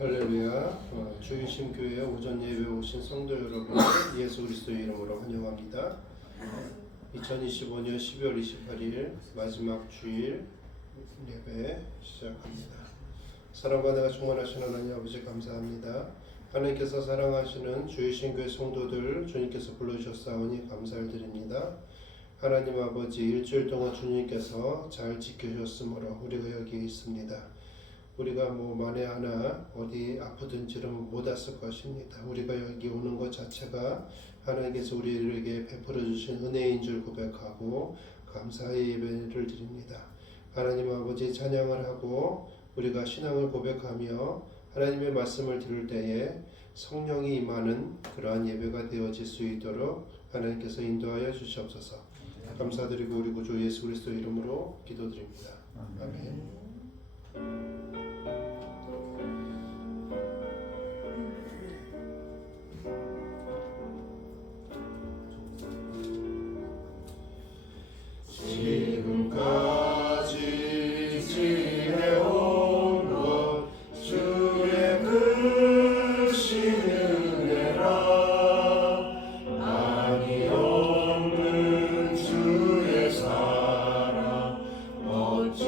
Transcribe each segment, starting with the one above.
할렐루야. 주일신교회 오전 예배 오신 성도 여러분, 예수 그리스도의 이름으로 환영합니다. 2025년 12월 28일 마지막 주일 예배 시작합니다. 사랑과 내가 충만하신 하나님 아버지 감사합니다. 하나님께서 사랑하시는 주일신교회 성도들 주님께서 불러주셨사오니 감사를 드립니다. 하나님 아버지 일주일 동안 주님께서 잘 지켜주셨으므로 우리가 여기 있습니다. 우리가 만에 하나 어디 아프든지는 못 왔을 것입니다. 우리가 여기 오는 것 자체가 하나님께서 우리에게 베풀어 주신 은혜인 줄 고백하고 감사의 예배를 드립니다. 하나님 아버지 찬양을 하고 우리가 신앙을 고백하며 하나님의 말씀을 들을 때에 성령이 임하는 그러한 예배가 되어질 수 있도록 하나님께서 인도하여 주시옵소서. 감사드리고 우리 구주 예수 그리스도 이름으로 기도드립니다. 아멘. 지금까지 지내온 것 주의 크신 은혜라 한이 없는 주의 사랑 어찌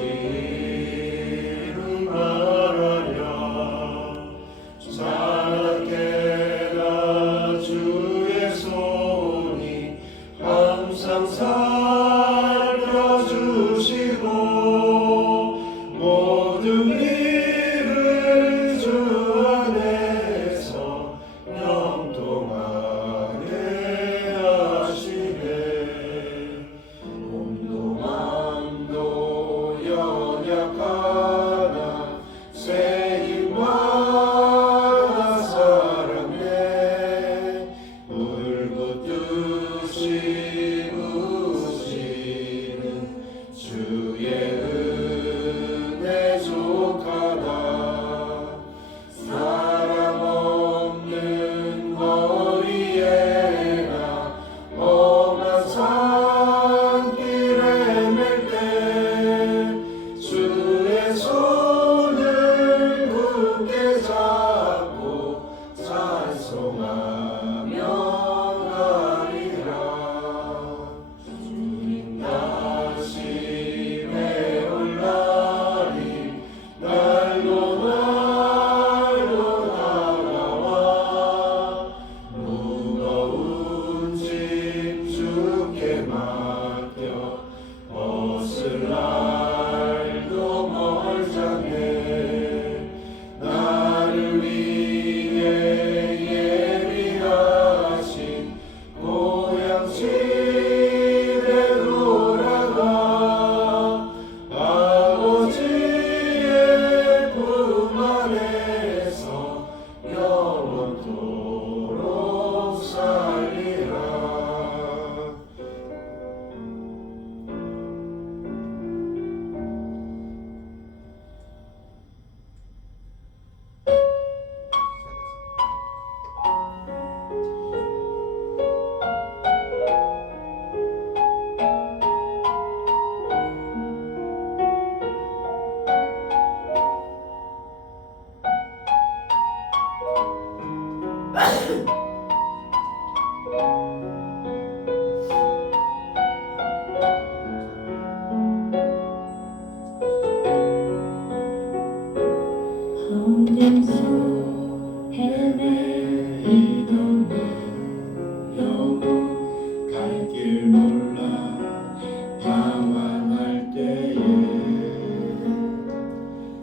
이루마 찬송하며 가리라. 주님 다시 배올라니 날로 다가와. 무거운 짐 주께 맡겨 벗을 날도 멀잖네. 나를 위해 예비하신 고향집에 돌아가 아버지의 품 안에서 영원토록 살리라. 어둠 속 헤매이던 내 영혼 갈 길 몰라 방황할 때에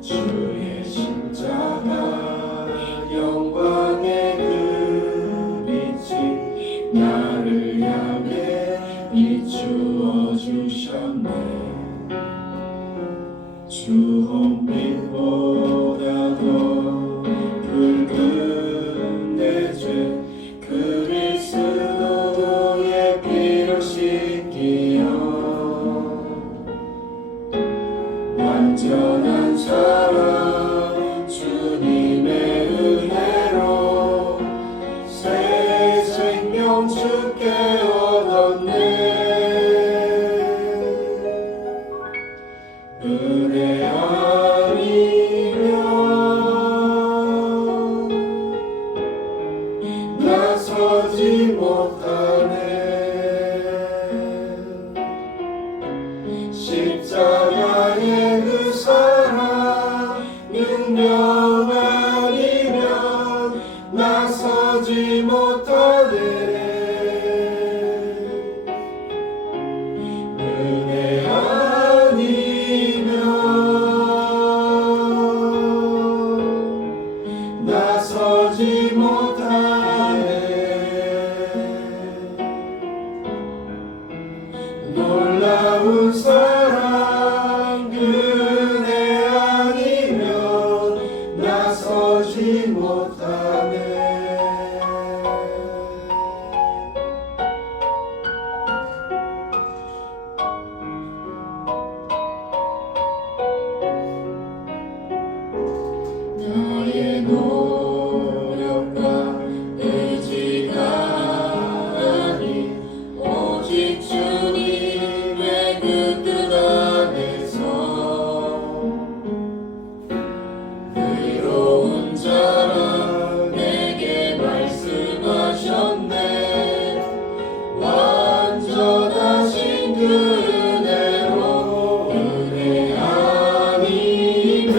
주의 십자가 영광의 그 빛이 나를 향해 비추어 주셨네. 주홍빛보다 더 붉은 내 죄 그리스도의 피로 씻기어 완전한 사랑 주님의 은혜로 새 생명 주께 얻었네. 은혜 아니면 나서지 못하네. 십자가의 그 사랑 능력 아니면 나서지 못하네. 은혜 아니면 나서지 못하네. 놀라운 사랑 은혜 아니면 나서지 못하네. 나의 노력과 의지가 아닌 오직 주님의 그 뜻 안에서 의로운 자라 내게 말씀하셨네. 완전하신 그 은혜로 은혜 아니면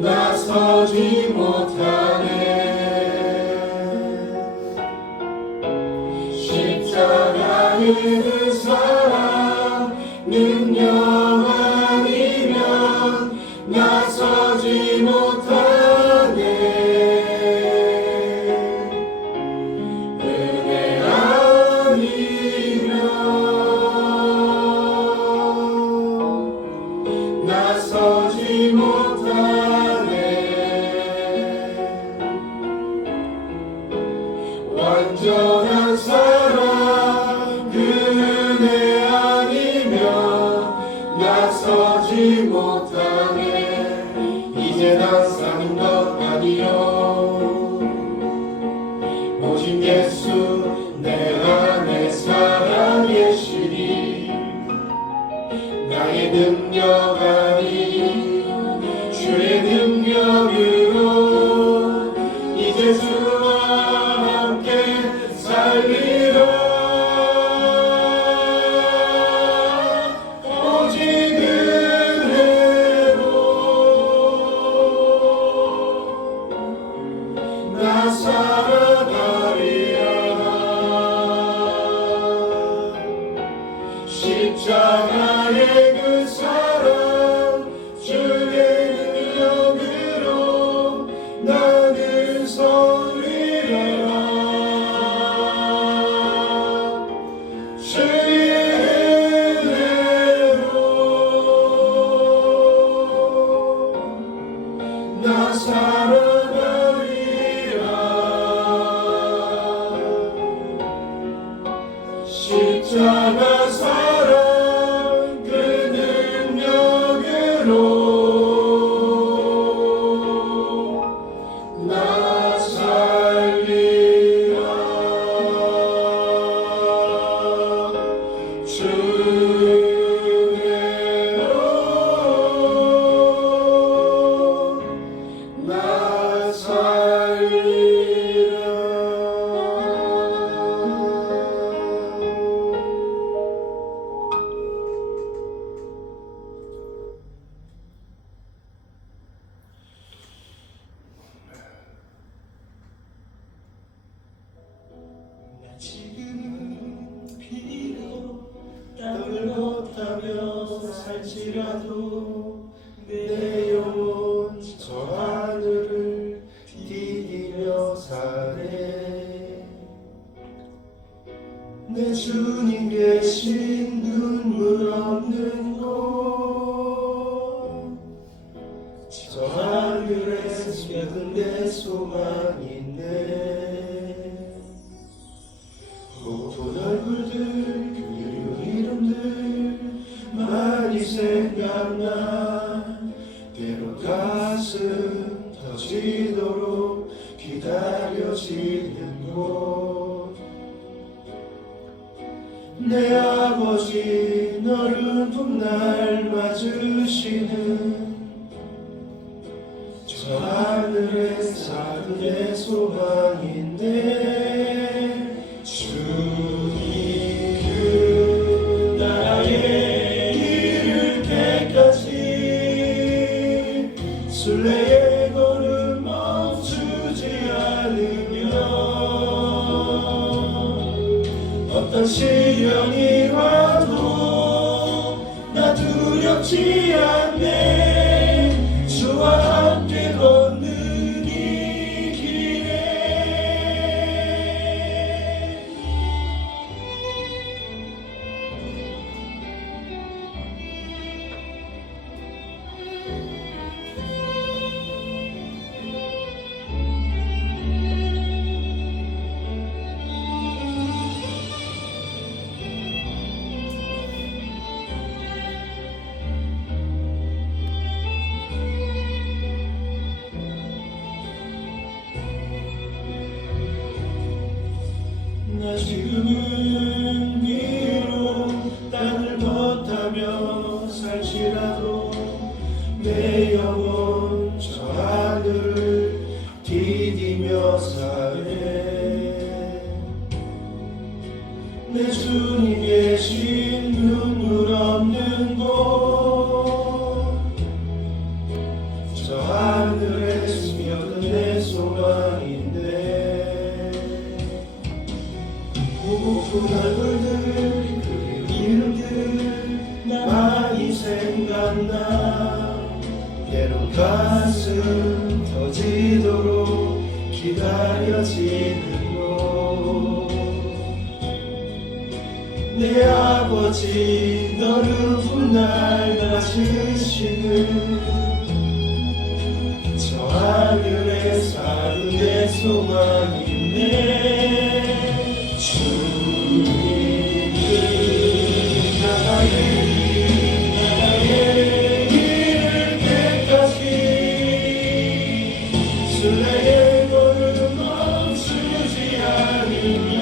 나서지 못하네. 십자가의 그 사랑 능력 아니면 나서지 못하네. 은혜 아니면 나서지 못하네. 완전한 사랑 그 은혜 아니면 나서지 못하네. 이제 난 사는 것 아니요 오직 예수 내 안에 살아계시니 나의 능력 아닌 주의 능력을 나 살아가리라. 십자가의 그 사랑 주의 능력으로 나는 서리라. 주의 은혜로 나 살아가리라. 십자가 사랑 그 능력으로 나 살리라. 주 은혜로 나 살리라. 나 지금은 비록 땅을 걷다며 살지라도 내 영혼 저 하늘을 디디며 사네. 내 주님 계신 눈물 없는 곳, 저 하늘에 숨겨둔 내 소망이 있네. 높은 얼굴들 그리운 이름들 많이 생각나. 때로 가슴 터지도록 기다려지는 곳, 내 아버지 너른 봄날 맞으시는 저 하늘에 사는 내 소망인데, 주님 그 나라에 이를 때까지 순례의 걸음 멈추지 않으면 어떤 시련이 와도 나 두렵지 않네. 주와 함께 걷는 이 길에 나 지금은 비록 땅을 걷다며 살지라도 내 영혼 저 하늘을 디디며 사네. 내 주님 계신 눈물 없는 곳, 저 하늘에 숨겨둔 내 소망인데, 고픈 얼굴들 그 이름들 많이 생각나. 때로 가슴 터지도록 기다려지는 곳, 내 아버지 너를 훗날 맞으시는 저 하늘에 사는 내 소망인데, 주님 그 나라에 이를 때까지 순례의 걸음 멈추지 않으면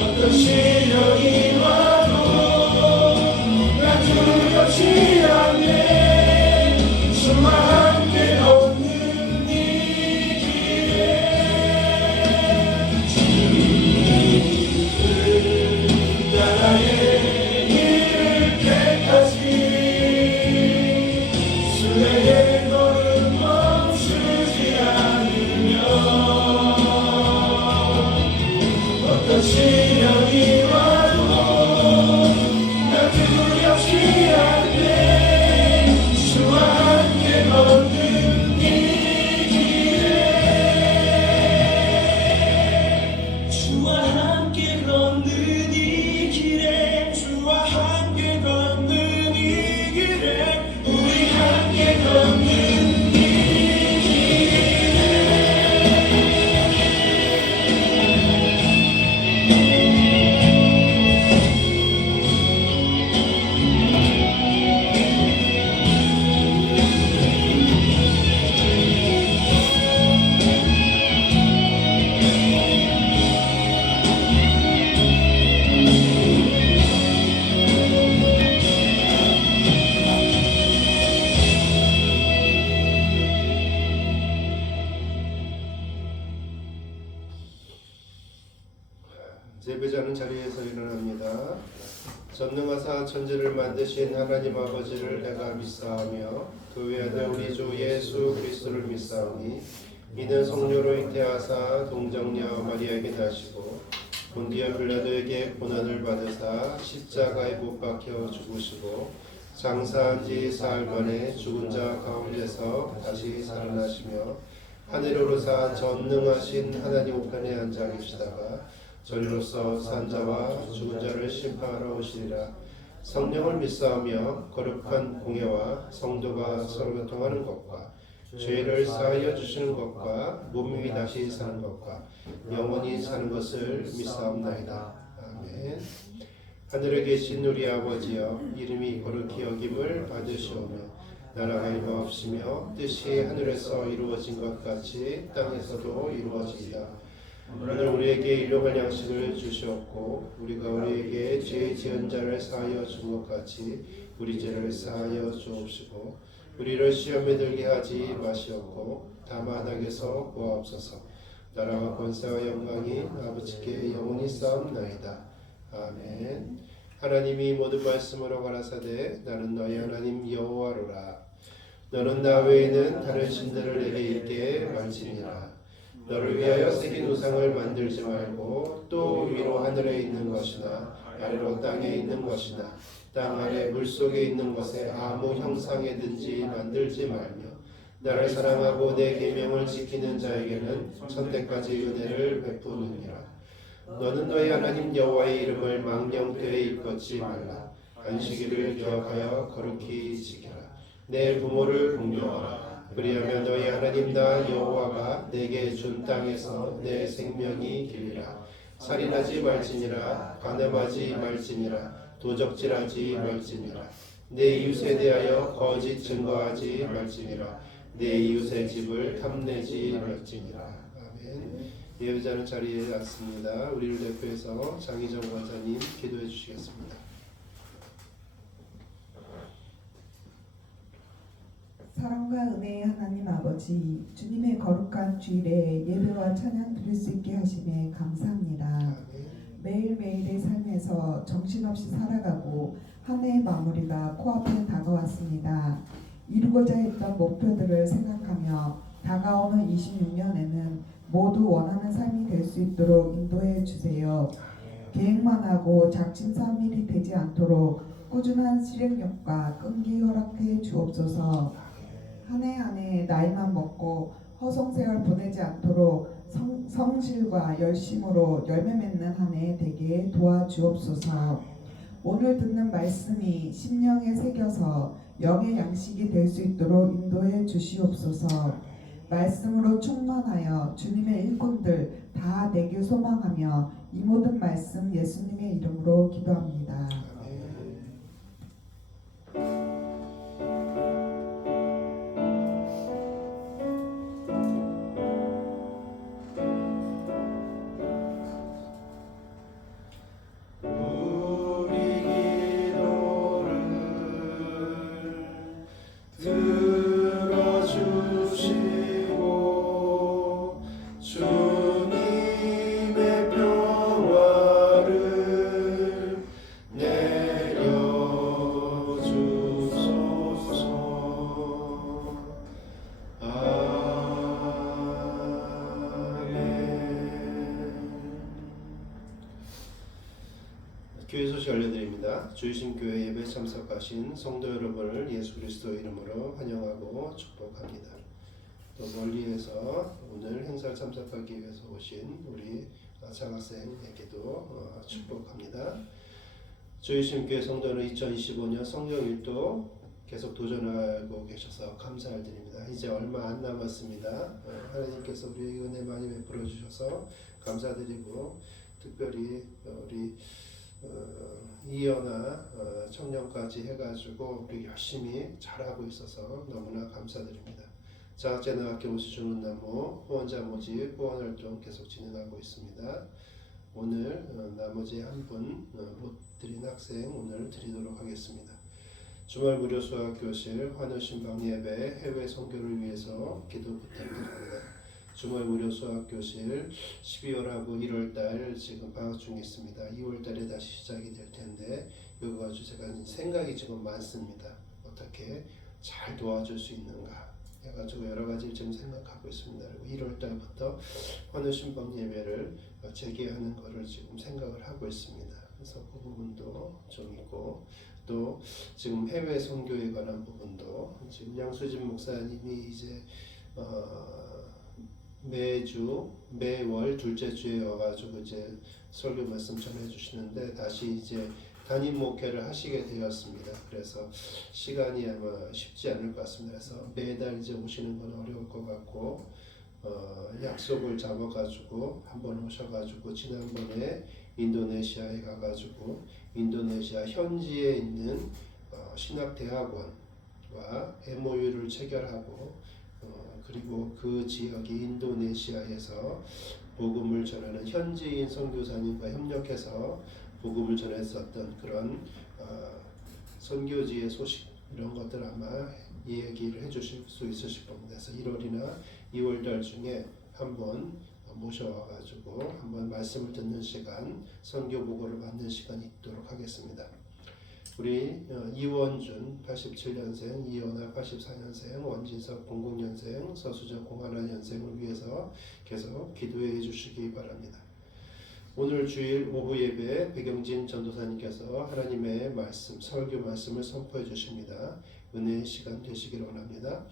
어떤 시련이 와도 난 두렵지 않네. 주와 함께 걷는 이 길에 나라에 이를 때까지 순례의 걸음 멈추지 예배자는 자리에서 일어납니다. 전능하사 천지를 만드신 하나님 아버지를 내가 믿사오며 그 외아들 우리 주 예수 그리스도를 믿사오니 이는 성령으로 잉태하사 동정녀 마리아에게 나시고 본디오 빌라도에게 고난을 받으사 십자가에 못 박혀 죽으시고 장사한 지 사흘 만에 죽은 자 가운데서 다시 살아나시며 하늘에 오르사 전능하신 하나님 우편에 앉아 계시다가 저리로서 산 자와 죽은 자를 심판하러 오시리라. 성령을 믿사오며 거룩한 공예와 성도가 서로 교통하는 것과 죄를 사하여 주시는 것과 몸이 다시 사는 것과 영원히 사는 것을 믿사옵나이다. 아멘. 하늘에 계신 우리 아버지여, 이름이 거룩히 여김을 받으시오며 나라가 임하옵시며 뜻이 하늘에서 이루어진 것 같이 땅에서도 이루어지이다. 오늘 우리에게 일용할 양식을 주시옵고 우리가 우리에게 죄 지은 자를 사하여 준 것 같이 우리 죄를 사하여 주옵시고 우리를 시험에 들게 하지 마시옵고 다만 악에서 구하옵소서. 나라와 권세와 영광이 아버지께 영원히 쌓옵나이다. 아멘. 하나님이 모든 말씀으로 가라사대 나는 너희 하나님 여호와로라. 너는 나 외에는 다른 신들을 내게 있게 말지니라. 너를 위하여 새긴 우상을 만들지 말고 또 위로 하늘에 있는 것이나 아래로 땅에 있는 것이나 땅 아래 물속에 있는 것에 아무 형상이든지 만들지 말며 나를 사랑하고 내 계명을 지키는 자에게는 천대까지 은혜를 베푸느니라. 너는 너희 하나님 여호와의 이름을 망령되이 일컫지 말라. 안식일을 기억하여 거룩히 지키라. 내 부모를 공경하라. 그리하면 너희 하나님 나 여호와가 내게 준 땅에서 내 생명이 길리라. 살인하지 말지니라. 간음하지 말지니라. 도적질하지 말지니라. 내 이웃에 대하여 거짓 증거하지 말지니라. 내 이웃의 집을 탐내지 말지니라. 아멘. 예배자는 자리에 앉습니다. 우리를 대표해서 장희정 권사님 기도해 주시겠습니다. 사랑과 은혜의 하나님 아버지, 주님의 거룩한 주일에 예배와 찬양 드릴 수 있게 하심에 감사합니다. 아멘. 매일매일의 삶에서 정신없이 살아가고 한 해의 마무리가 코앞에 다가왔습니다. 이루고자 했던 목표들을 생각하며 다가오는 26년에는 모두 원하는 삶이 될 수 있도록 인도해 주세요. 계획만 하고 작심삼일이 되지 않도록 꾸준한 실행력과 끈기 허락해 주옵소서. 한 해 한 해 나이만 먹고 허송세월 보내지 않도록 성실과 열심으로 열매 맺는 한 해 되게 도와주옵소서. 오늘 듣는 말씀이 심령에 새겨서 영의 양식이 될 수 있도록 인도해 주시옵소서. 말씀으로 충만하여 주님의 일꾼들 다 되길 소망하며 이 모든 말씀 예수님의 이름으로 기도합니다. 들어주시고 주님의 평화를 내려주소서. 아멘. 교회 소식 알려드립니다. 주이신교회 예배 참석하신 성도 여러분을 예수 그리스도 이름으로 환영하고 축복합니다. 또 멀리에서 오늘 행사를 참석하기 위해서 오신 우리 장학생에게도 축복합니다. 주이신교회 성도는 2025년 성령일도 계속 도전하고 계셔서 감사를 드립니다. 이제 얼마 안 남았습니다. 하나님께서 우리에게 은혜 많이 베풀어 주셔서 감사드리고 특별히 우리 이연아 청년까지 해가지고 우리 열심히 잘하고 있어서 너무나 감사드립니다. 자학제너학교 모시 주는 나무 후원자 모집 후원활동 계속 진행하고 있습니다. 오늘 나머지 한 분 못 드린 학생 오늘 드리도록 하겠습니다. 주말 무료 수학교실 환우신방 예배 해외 선교를 위해서 기도 부탁드립니다. 주말 무료 수학 교실 12월하고 1월달 지금 방학 중에 있습니다. 2월달에 다시 시작이 될 텐데 이거 가지고 제가 생각이 지금 많습니다. 어떻게 잘 도와줄 수 있는가 해가지고 여러 가지 지금 생각하고 있습니다. 그리고 1월달부터 환우신방 예배를 재개하는 거를 지금 생각을 하고 있습니다. 그래서 그 부분도 좀 있고 또 지금 해외 선교에 관한 부분도 지금 양수진 목사님이 이제 매월 둘째 주에 와가지고 이제 설교 말씀 전해주시는데 다시 이제 담임 목회를 하시게 되었습니다. 그래서 시간이 아마 쉽지 않을 것 같습니다. 그래서 매달 이제 오시는 건 어려울 것 같고 약속을 잡아가지고 한번 오셔가지고 지난번에 인도네시아에 가가지고 인도네시아 현지에 있는 신학대학원과 MOU를 체결하고 그리고 그 지역이 인도네시아에서 복음을 전하는 현지인 선교사님과 협력해서 복음을 전했었던 그런 선교지의 소식 이런 것들 아마 얘기를 해주실 수 있으실 겁니다. 그래서 1월이나 2월달 중에 한번 모셔와가지고 한번 말씀을 듣는 시간, 선교 보고를 받는 시간이 있도록 하겠습니다. 우리 이원준 87년생, 이연아 84년생, 원진석 00년생, 서수정 01년생을 위해서 계속 기도해 주시기 바랍니다. 오늘 주일 오후 예배 백영진 전도사님께서 하나님의 말씀, 설교 말씀을 선포해 주십니다. 은혜의 시간 되시기를 원합니다.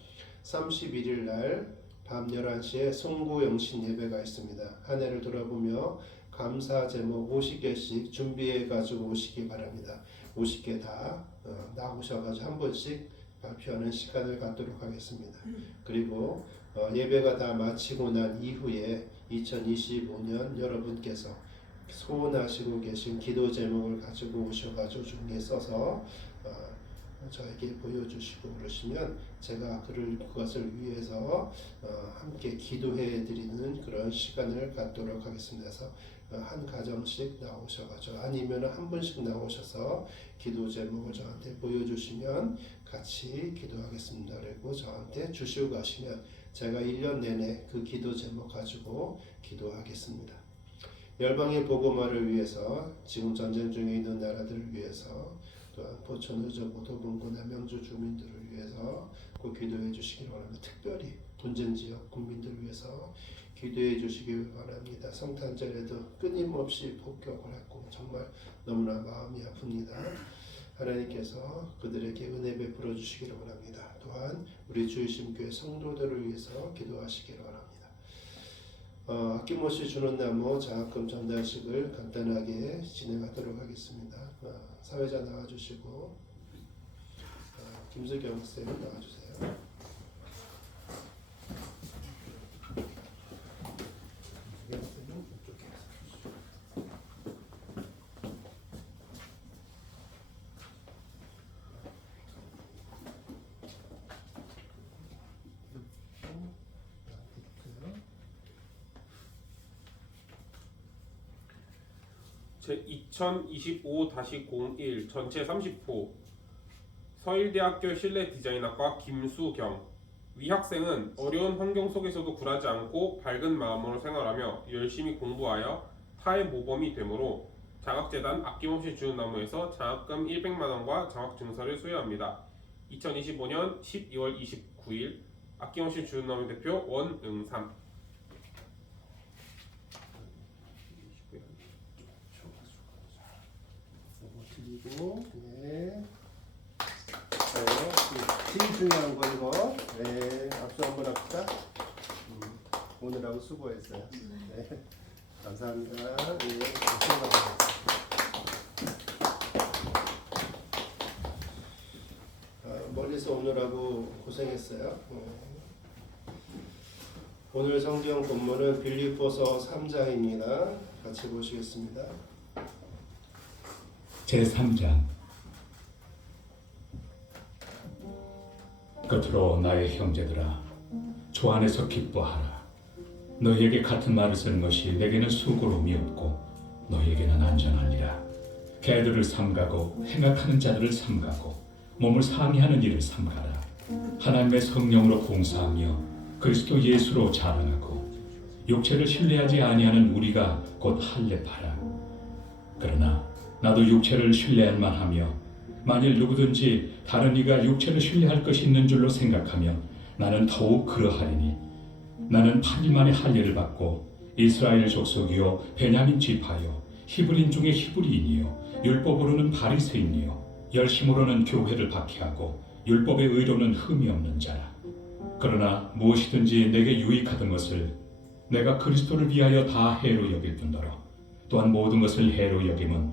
31일 날 밤 11시에 송구영신 예배가 있습니다. 한 해를 돌아보며 감사 제목 50개씩 준비해 가지고 오시기 바랍니다. 50개 다 나오셔가지고 한 번씩 발표하는 시간을 갖도록 하겠습니다. 그리고 예배가 다 마치고 난 이후에 2025년 여러분께서 소원하시고 계신 기도 제목을 가지고 오셔가지고 종이에 써서 저에게 보여주시고 그러시면 제가 그것을 위해서 함께 기도해 드리는 그런 시간을 갖도록 하겠습니다. 그래서 한 가정씩 나오셔가지고 아니면 한 분씩 나오셔서 기도 제목을 저한테 보여주시면 같이 기도하겠습니다. 그리고 저한테 주시고 가시면 제가 1년 내내 그 기도 제목 가지고 기도하겠습니다. 열방의 복음화를 위해서 지금 전쟁 중에 있는 나라들을 위해서 또한 포천, 의정, 도봉구, 남양주 주민들을 위해서 꼭 기도해 주시기를 원합니다. 특별히 분쟁 지역 국민들을 위해서 기도해 주시기 바랍니다. 성탄절에도 끊임없이 폭격을 했고 정말 너무나 마음이 아픕니다. 하나님께서 그들에게 은혜 베풀어 주시기를 원합니다. 또한 우리 주의심교회 성도들을 위해서 기도하시기를 원합니다. 아낌없이 주는 나무 장학금 전달식을 간단하게 진행하도록 하겠습니다. 사회자 나와주시고 김수경 쌤 나와주세요. 제 2025-01 전체 30호 서일대학교 실내디자인학과 김수경. 위 학생은 어려운 환경 속에서도 굴하지 않고 밝은 마음으로 생활하며 열심히 공부하여 타의 모범이 되므로 장학재단 아낌없이 주는 나무에서 장학금 100만원과 장학증서를 수여합니다. 2025년 12월 29일 아낌없이 주는 나무 대표 원응삼. 드리고 네. 제일 중요한 거 이거 네. 압수 한번 합시다. 오늘하고 수고했어요. 네. 감사합니다. 네. 멀리서 오느라고 고생했어요. 오늘 성경 본문은 빌립보서 3장입니다. 같이 보시겠습니다. 제3장. 끝으로 나의 형제들아, 주 안에서 기뻐하라. 너희에게 같은 말을 쓰는 것이 내게는 수고로움이 없고 너희에게는 안전하니라. 개들을 삼가고 행악하는 자들을 삼가고 몸을 상해하는 일을 삼가라. 하나님의 성령으로 봉사하며 그리스도 예수로 자랑하고 육체를 신뢰하지 아니하는 우리가 곧 할례파라. 그러나 나도 육체를 신뢰할 만하며 만일 누구든지 다른 이가 육체를 신뢰할 것이 있는 줄로 생각하면 나는 더욱 그러하리니 나는 8일 만에 할례를 받고 이스라엘 족속이요 베냐민 지파요 히브리인 중에 히브리인이요 율법으로는 바리새인이요 열심으로는 교회를 박해하고 율법의 의로는 흠이 없는 자라. 그러나 무엇이든지 내게 유익하던 것을 내가 그리스도를 위하여 다 해로 여길 뿐더러 또한 모든 것을 해로 여김은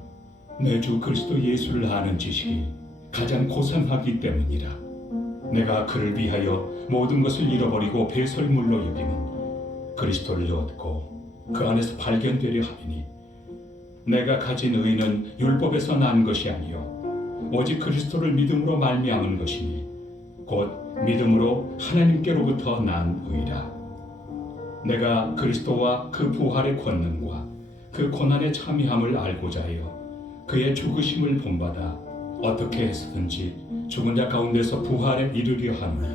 내 주 그리스도 예수를 아는 지식이 가장 고상하기 때문이라. 내가 그를 위하여 모든 것을 잃어버리고 배설물로 여김은 그리스도를 얻고 그 안에서 발견되려 하리니 내가 가진 의는 율법에서 난 것이 아니요 오직 그리스도를 믿음으로 말미암은 것이니 곧 믿음으로 하나님께로부터 난 의라. 내가 그리스도와 그 부활의 권능과 그 고난의 참여함을 알고자 하여 그의 죽으심을 본받아 어떻게 해서든지 죽은 자 가운데서 부활에 이르려 하노니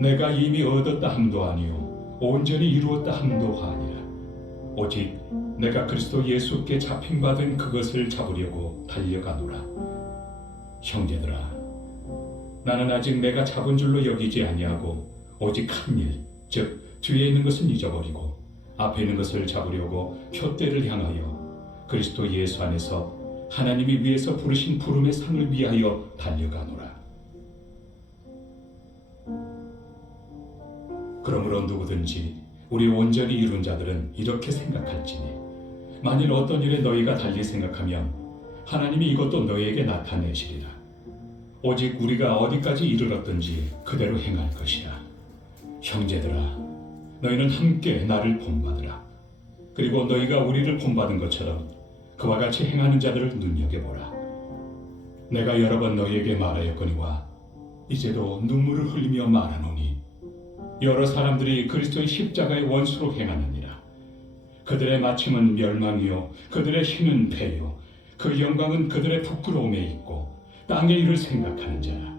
내가 이미 얻었다 함도 아니요 온전히 이루었다 함도 아니라 오직 내가 그리스도 예수께 잡힌받은 그것을 잡으려고 달려가노라. 형제들아, 나는 아직 내가 잡은 줄로 여기지 아니하고 오직 한 일, 즉 뒤에 있는 것은 잊어버리고 앞에 있는 것을 잡으려고 푯대를 향하여 그리스도 예수 안에서 하나님이 위에서 부르신 부름의 상을 위하여 달려가노라. 그러므로 누구든지 우리 온전히 이룬 자들은 이렇게 생각할지니 만일 어떤 일에 너희가 달리 생각하면 하나님이 이것도 너희에게 나타내시리라. 오직 우리가 어디까지 이르렀든지 그대로 행할 것이라. 형제들아, 너희는 함께 나를 본받으라. 그리고 너희가 우리를 본받은 것처럼 그와 같이 행하는 자들을 눈여겨보라. 내가 여러 번 너희에게 말하였거니와 이제도 눈물을 흘리며 말하노니 여러 사람들이 그리스도의 십자가의 원수로 행하느니라. 그들의 마침은 멸망이요 그들의 힘은 패요 그 영광은 그들의 부끄러움에 있고 땅의 일을 생각하는 자라.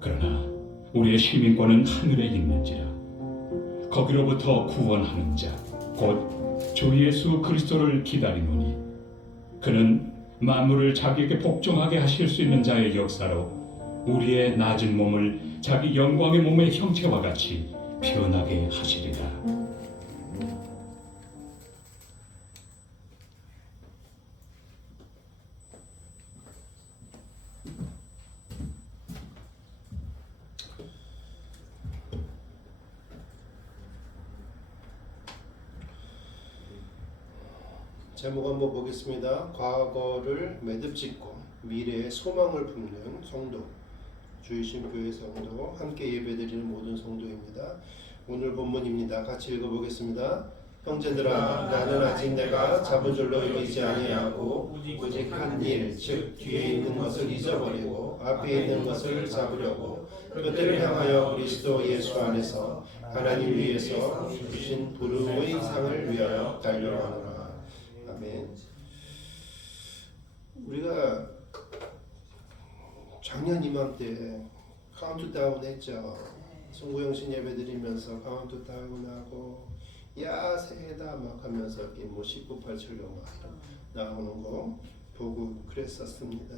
그러나 우리의 시민권은 하늘에 있는지라. 거기로부터 구원하는 자 곧 주 예수 그리스도를 기다리노니 그는 만물을 자기에게 복종하게 하실 수 있는 자의 역사로 우리의 낮은 몸을 자기 영광의 몸의 형체와 같이 변하게 하시리라. 제목 한번 보겠습니다. 과거를 매듭짓고 미래의 소망을 품는 성도, 주이신 교회 성도, 함께 예배드리는 모든 성도입니다. 오늘 본문입니다. 같이 읽어보겠습니다. 형제들아, 나는 아직 내가 잡은 줄로 여기지 아니하고 오직 한 일, 즉 뒤에 있는 것을 잊어버리고 앞에 있는 것을 잡으려고 그들을 향하여 그리스도 예수 안에서 하나님 위에서 주신 부름의 상을 위하여 달려가노라. 아멘. 우리가 작년 이맘때 카운트다운 했죠. 송구영신 예배 드리면서 카운트다운하고 야 새해다 막 하면서 이렇게 뭐 1987로 막 나오는 거 보고 그랬었습니다.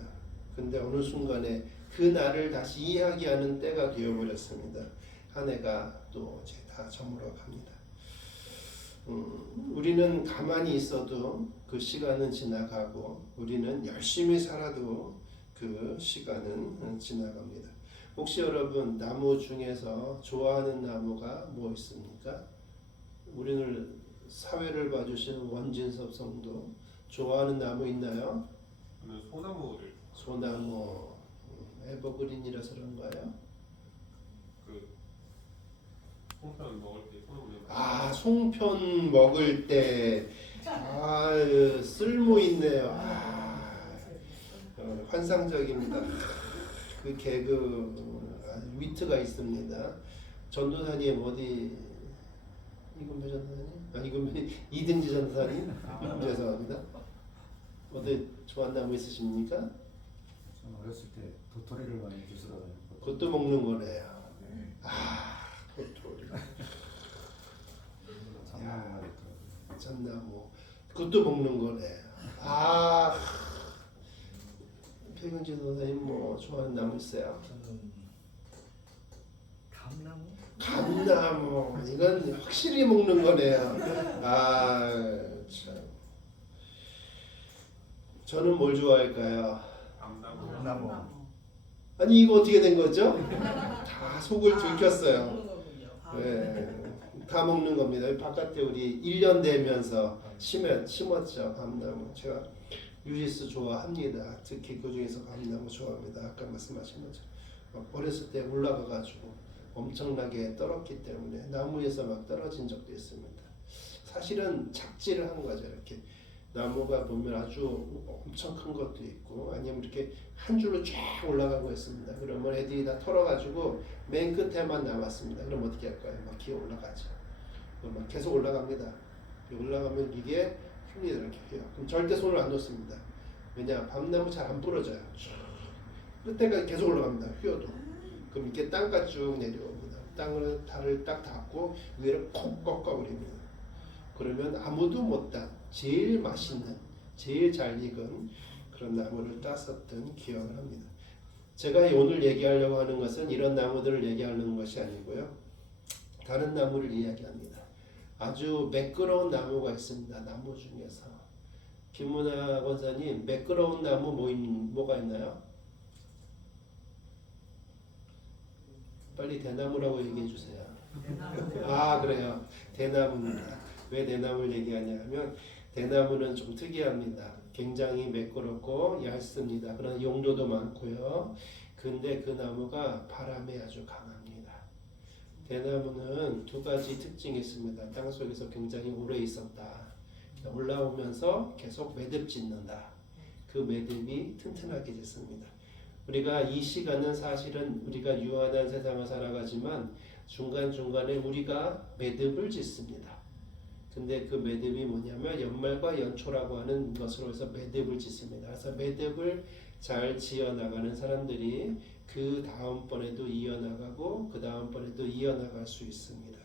근데 어느 순간에 그 날을 다시 이야기하는 때가 되어버렸습니다. 한 해가 또 이제 다 저물어 갑니다. 우리는 가만히 있어도 그 시간은 지나가고 우리는 열심히 살아도 그 시간은 지나갑니다. 혹시 여러분 나무 중에서 좋아하는 나무가 뭐 있습니까? 우리는 사회를 봐주시는 원진섭 성도 좋아하는 나무 있나요? 저는 소나무를 소나무, 에버그린이라서 그런가요? 그 송편 먹을 때 소나무 아, 송편 먹을 때 쓸모 있네요. 환상적입니다. 그 개그 위트가 있습니다. 전도사님 어디 이금배 전도사님? 이금배 이등지 전도사님? 죄송합니다. 어디 좋아하는 나무 있으십니까? 저는 어렸을 때 도토리를 많이 주스러 다녔거든요. 그것도 먹는 거네요. 도토리. 작년에 그것도 먹는 거네. 아, 백은지 선생님 뭐 좋아하는 나무 있어요? 저는 감나무? 감나무. 이건 확실히 먹는 거네요. 아, 참. 저는 뭘 좋아할까요? 감나무. 감나무. 아니 이거 어떻게 된 거죠? 다 속을 들켰어요. 네, 다 먹는 겁니다. 바깥에 우리 1년 되면서 심었죠. 감나무. 제가 유리스 좋아합니다. 특히 그 중에서 감나무 좋아합니다. 아까 말씀하신 것처럼 어렸을 때 올라가가지고 엄청나게 떨었기 때문에 나무에서 막 떨어진 적도 있습니다. 사실은 착지를 한 거죠. 이렇게 나무가 보면 아주 엄청 큰 것도 있고 아니면 이렇게 한 줄로 쫙 올라가고 있습니다. 그러면 애들이 다 털어가지고 맨 끝에만 남았습니다. 그럼 어떻게 할까요? 막 기어 올라가죠. 그럼 계속 올라갑니다. 올라가면 이게 휩니다. 이렇게 휘어. 그럼 절대 손을 안 놓습니다. 왜냐? 밤나무 잘 안 부러져요. 끝에가 계속 올라갑니다. 휘어도. 그럼 이렇게 땅까지 쭉 내려옵니다. 땅을 달을 딱 닫고 위를 콕 꺾어버립니다. 그러면 아무도 못단 제일 맛있는 제일 잘 익은 그런 나무를 땄었던 기억을 합니다. 제가 오늘 얘기하려고 하는 것은 이런 나무들을 얘기하는 것이 아니고요. 다른 나무를 이야기합니다. 아주 매끄러운 나무가 있습니다. 나무 중에서 김문아 권사님 매끄러운 나무 뭐가 있나요? 빨리 대나무라고 얘기해 주세요. 아 그래요. 대나무입니다. 왜 대나무를 얘기하냐 하면 대나무는 좀 특이합니다. 굉장히 매끄럽고 얇습니다. 그런 용도도 많고요. 근데 그 나무가 바람에 아주 강합니다. 대나무는 두 가지 특징이 있습니다. 땅속에서 굉장히 오래 있었다. 올라오면서 계속 매듭 짓는다. 그 매듭이 튼튼하게 짓습니다. 우리가 이 시간은 사실은 우리가 유한한 세상을 살아가지만 중간중간에 우리가 매듭을 짓습니다. 근데 그 매듭이 뭐냐면 연말과 연초라고 하는 것으로 해서 매듭을 짓습니다. 그래서 매듭을 잘 지어나가는 사람들이 그 다음번에도 이어나가고 그 다음번에도 이어나갈 수 있습니다.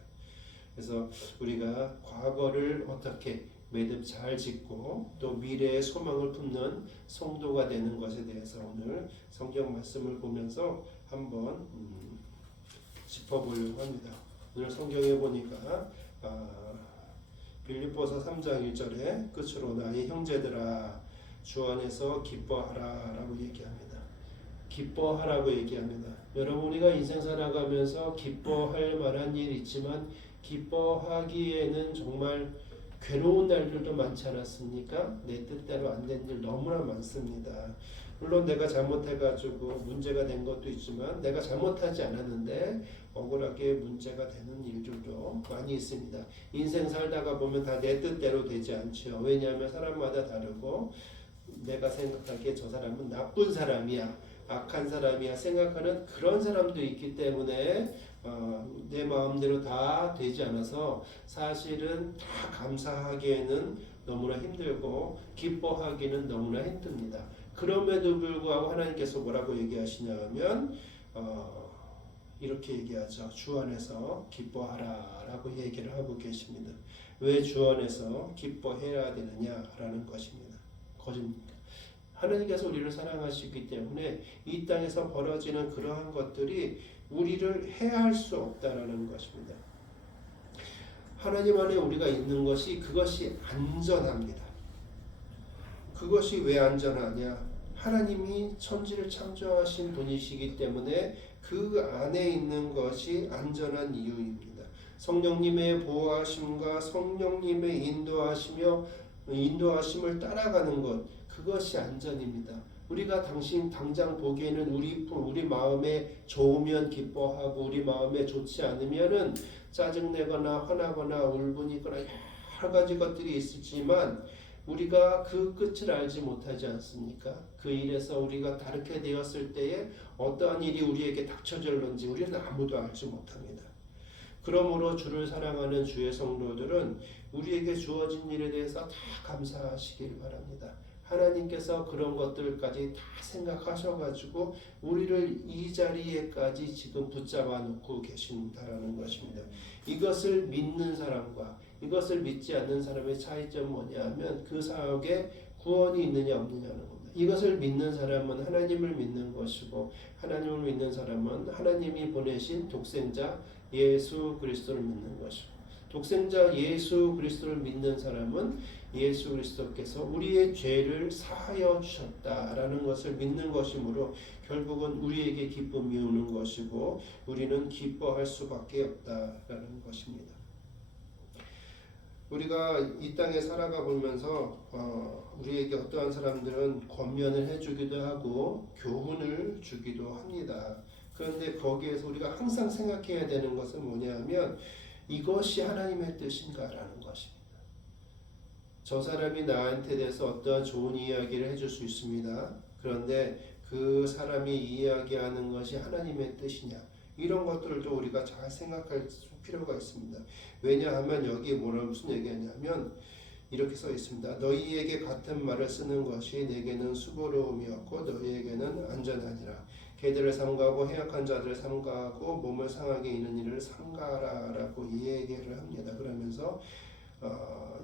그래서 우리가 과거를 어떻게 매듭 잘 짓고 또 미래의 소망을 품는 성도가 되는 것에 대해서 오늘 성경 말씀을 보면서 한번 짚어보려고 합니다. 오늘 성경에 보니까 빌립보서 3장 1절에 끝으로 나의 형제들아 주 안에서 기뻐하라 라고 얘기합니다. 기뻐하라고 얘기합니다. 여러분 우리가 인생 살아가면서 기뻐할 만한 일이 있지만 기뻐하기에는 정말 괴로운 날들도 많지 않았습니까? 내 뜻대로 안 된 일 너무나 많습니다. 물론 내가 잘못해가지고 문제가 된 것도 있지만 내가 잘못하지 않았는데 억울하게 문제가 되는 일들도 많이 있습니다. 인생 살다가 보면 다 내 뜻대로 되지 않죠. 왜냐하면 사람마다 다르고 내가 생각하기에 저 사람은 나쁜 사람이야, 악한 사람이야 생각하는 그런 사람도 있기 때문에 내 마음대로 다 되지 않아서 사실은 다 감사하기에는 너무나 힘들고 기뻐하기는 너무나 힘듭니다. 그럼에도 불구하고 하나님께서 뭐라고 얘기하시냐 하면 이렇게 얘기하죠. 주 안에서 기뻐하라 라고 얘기를 하고 계십니다. 왜 주 안에서 기뻐해야 되느냐라는 것입니다. 거짓입니다. 하나님께서 우리를 사랑하시기 때문에 이 땅에서 벌어지는 그러한 것들이 우리를 해할 수 없다라는 것입니다. 하나님 안에 우리가 있는 것이 그것이 안전합니다. 그것이 왜 안전하냐? 하나님이 천지를 창조하신 분이시기 때문에 그 안에 있는 것이 안전한 이유입니다. 성령님의 보호하심과 성령님의 인도하심을 따라가는 것, 그것이 안전입니다. 우리가 당장 보기에는 우리 마음에 좋으면 기뻐하고 우리 마음에 좋지 않으면은 짜증내거나 화나거나 울분이거나 여러 가지 것들이 있지만 우리가 그 끝을 알지 못하지 않습니까? 그 일에서 우리가 다르게 되었을 때에 어떠한 일이 우리에게 닥쳐졌는지 우리는 아무도 알지 못합니다. 그러므로 주를 사랑하는 주의 성도들은 우리에게 주어진 일에 대해서 다 감사하시길 바랍니다. 하나님께서 그런 것들까지 다 생각하셔가지고 우리를 이 자리에까지 지금 붙잡아 놓고 계신다라는 것입니다. 이것을 믿는 사람과 이것을 믿지 않는 사람의 차이점은 뭐냐면 그 사역에 구원이 있느냐 없느냐는 겁니다. 이것을 믿는 사람은 하나님을 믿는 것이고 하나님을 믿는 사람은 하나님이 보내신 독생자 예수 그리스도를 믿는 것이고 독생자 예수 그리스도를 믿는 사람은 예수 그리스도께서 우리의 죄를 사하여 주셨다라는 것을 믿는 것이므로 결국은 우리에게 기쁨이 오는 것이고 우리는 기뻐할 수밖에 없다라는 것입니다. 우리가 이 땅에 살아가 보면서 우리에게 어떠한 사람들은 권면을 해주기도 하고 교훈을 주기도 합니다. 그런데 거기에서 우리가 항상 생각해야 되는 것은 뭐냐면 이것이 하나님의 뜻인가라는 것입니다. 저 사람이 나한테 대해서 어떠한 좋은 이야기를 해줄 수 있습니다. 그런데 그 사람이 이야기하는 것이 하나님의 뜻이냐 이런 것들도 우리가 잘 생각할 필요가 있습니다. 왜냐하면 여기 무슨 얘기하냐면 이렇게 써 있습니다. 너희에게 같은 말을 쓰는 것이 내게는 수고로움이었고 너희에게는 안전하니라. 개들을 삼가하고 해악한 자들을 삼가하고 몸을 상하게 이는 일을 삼가라라고 이 얘기를 합니다. 그러면서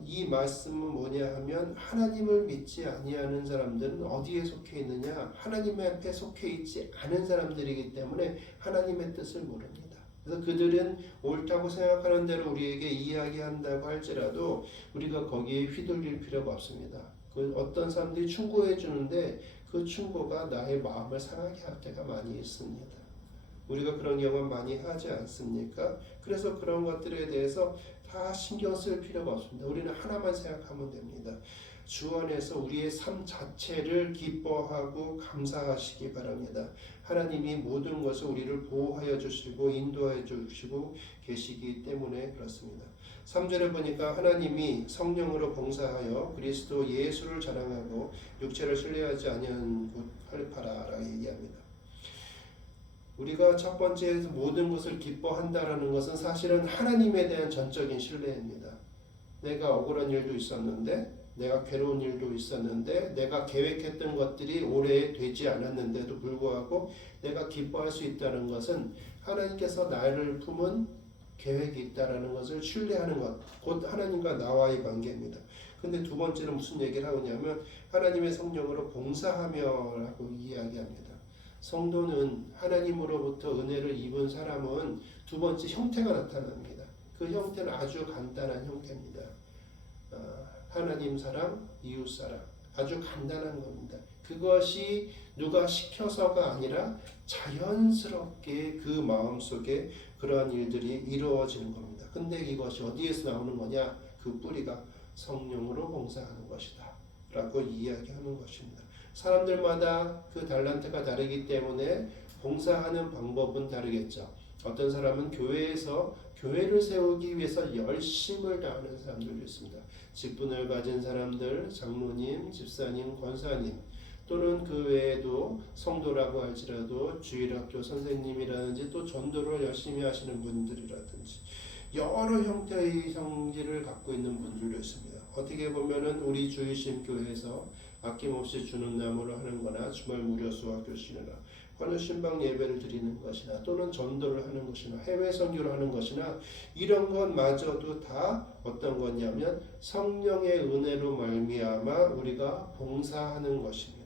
이 말씀은 뭐냐 하면 하나님을 믿지 아니하는 사람들은 어디에 속해 있느냐? 하나님 앞에 속해 있지 않은 사람들이기 때문에 하나님의 뜻을 모릅니다. 그래서 그들은 옳다고 생각하는 대로 우리에게 이야기한다고 할지라도 우리가 거기에 휘둘릴 필요가 없습니다. 그 어떤 사람들이 충고해 주는데 그 충고가 나의 마음을 상하게 할 때가 많이 있습니다. 우리가 그런 경험 많이 하지 않습니까? 그래서 그런 것들에 대해서 다 신경 쓸 필요가 없습니다. 우리는 하나만 생각하면 됩니다. 주 안에서 우리의 삶 자체를 기뻐하고 감사하시기 바랍니다. 하나님이 모든 것을 우리를 보호하여 주시고 인도하여 주시고 계시기 때문에 그렇습니다. 3절에 보니까 하나님이 성령으로 봉사하여 그리스도 예수를 자랑하고 육체를 신뢰하지 아니한 곳 할례파라라고 얘기합니다. 우리가 첫 번째 모든 것을 기뻐한다라는 것은 사실은 하나님에 대한 전적인 신뢰입니다. 내가 억울한 일도 있었는데 내가 괴로운 일도 있었는데 내가 계획했던 것들이 올해 되지 않았는데도 불구하고 내가 기뻐할 수 있다는 것은 하나님께서 나를 품은 계획이 있다라는 것을 신뢰하는 것, 곧 하나님과 나와의 관계입니다. 근데 두 번째는 무슨 얘기를 하냐면 하나님의 성령으로 봉사하며라고 이야기합니다. 성도는 하나님으로부터 은혜를 입은 사람은 두 번째 형태가 나타납니다. 그 형태는 아주 간단한 형태입니다. 하나님 사랑, 이웃 사랑. 아주 간단한 겁니다. 그것이 누가 시켜서가 아니라 자연스럽게 그 마음속에 그러한 일들이 이루어지는 겁니다. 근데 이것이 어디에서 나오는 거냐? 그 뿌리가 성령으로 봉사하는 것이다 라고 이야기하는 것입니다. 사람들마다 그 달란트가 다르기 때문에 봉사하는 방법은 다르겠죠. 어떤 사람은 교회에서 교회를 세우기 위해서 열심을 다하는 사람들도 있습니다. 직분을 가진 사람들, 장로님, 집사님, 권사님 또는 그 외에도 성도라고 할지라도 주일학교 선생님이라든지 또 전도를 열심히 하시는 분들이라든지 여러 형태의 성질을 갖고 있는 분들도 있습니다. 어떻게 보면은 우리 주일심 교회에서 아낌없이 주는 나무를 하는 거나 주말 무료 수학 교실이나 어느 신방 예배를 드리는 것이나 또는 전도를 하는 것이나 해외 선교를 하는 것이나 이런 것마저도 다 어떤 거냐면 성령의 은혜로 말미암아 우리가 봉사하는 것입니다.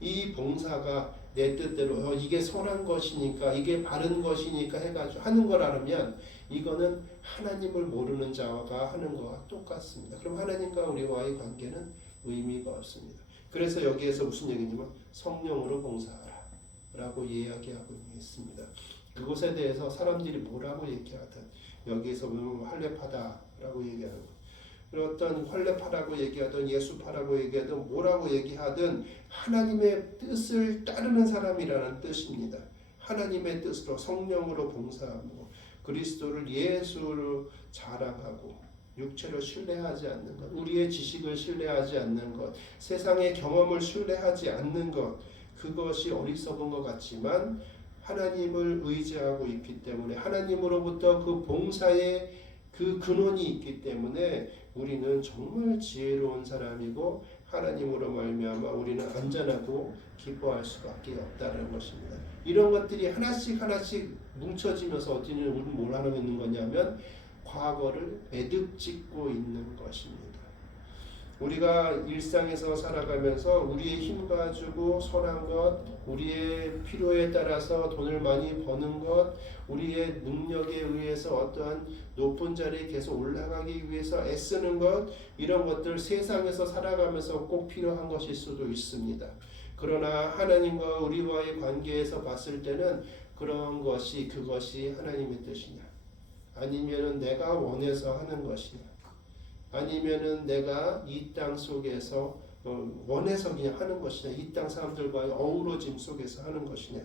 이 봉사가 내 뜻대로 이게 선한 것이니까 이게 바른 것이니까 해가지고 하는 거라면 이거는 하나님을 모르는 자가 하는 것과 똑같습니다. 그럼 하나님과 우리와의 관계는 의미가 없습니다. 그래서 여기에서 무슨 얘기냐면 성령으로 봉사하라 라고 이야기하고 있습니다. 그것에 대해서 사람들이 뭐라고 얘기하든 여기에서 보면 할례파다 라고 얘기하는 거, 어떤 할례파라고 얘기하든 예수파라고 얘기하든 뭐라고 얘기하든 하나님의 뜻을 따르는 사람이라는 뜻입니다. 하나님의 뜻으로 성령으로 봉사하고 그리스도를 예수로 자랑하고 육체를 신뢰하지 않는 것, 우리의 지식을 신뢰하지 않는 것, 세상의 경험을 신뢰하지 않는 것, 그것이 어리석은 것 같지만 하나님을 의지하고 있기 때문에 하나님으로부터 그 봉사의 그 근원이 있기 때문에 우리는 정말 지혜로운 사람이고 하나님으로 말미암아 우리는 안전하고 기뻐할 수밖에 없다는 것입니다. 이런 것들이 하나씩 뭉쳐지면서 어떻게 우리는 뭘 하고 있는 거냐면 과거를 매듭짓고 있는 것입니다. 우리가 일상에서 살아가면서 우리의 힘 가지고 선한 것, 우리의 필요에 따라서 돈을 많이 버는 것, 우리의 능력에 의해서 어떠한 높은 자리에 계속 올라가기 위해서 애쓰는 것, 이런 것들 세상에서 살아가면서 꼭 필요한 것일 수도 있습니다. 그러나 하나님과 우리와의 관계에서 봤을 때는 그것이 하나님의 뜻이냐, 아니면은 내가 원해서 하는 것이냐, 아니면은 내가 이 땅 속에서 원해서 그냥 하는 것이냐, 이 땅 사람들과의 어우러짐 속에서 하는 것이냐,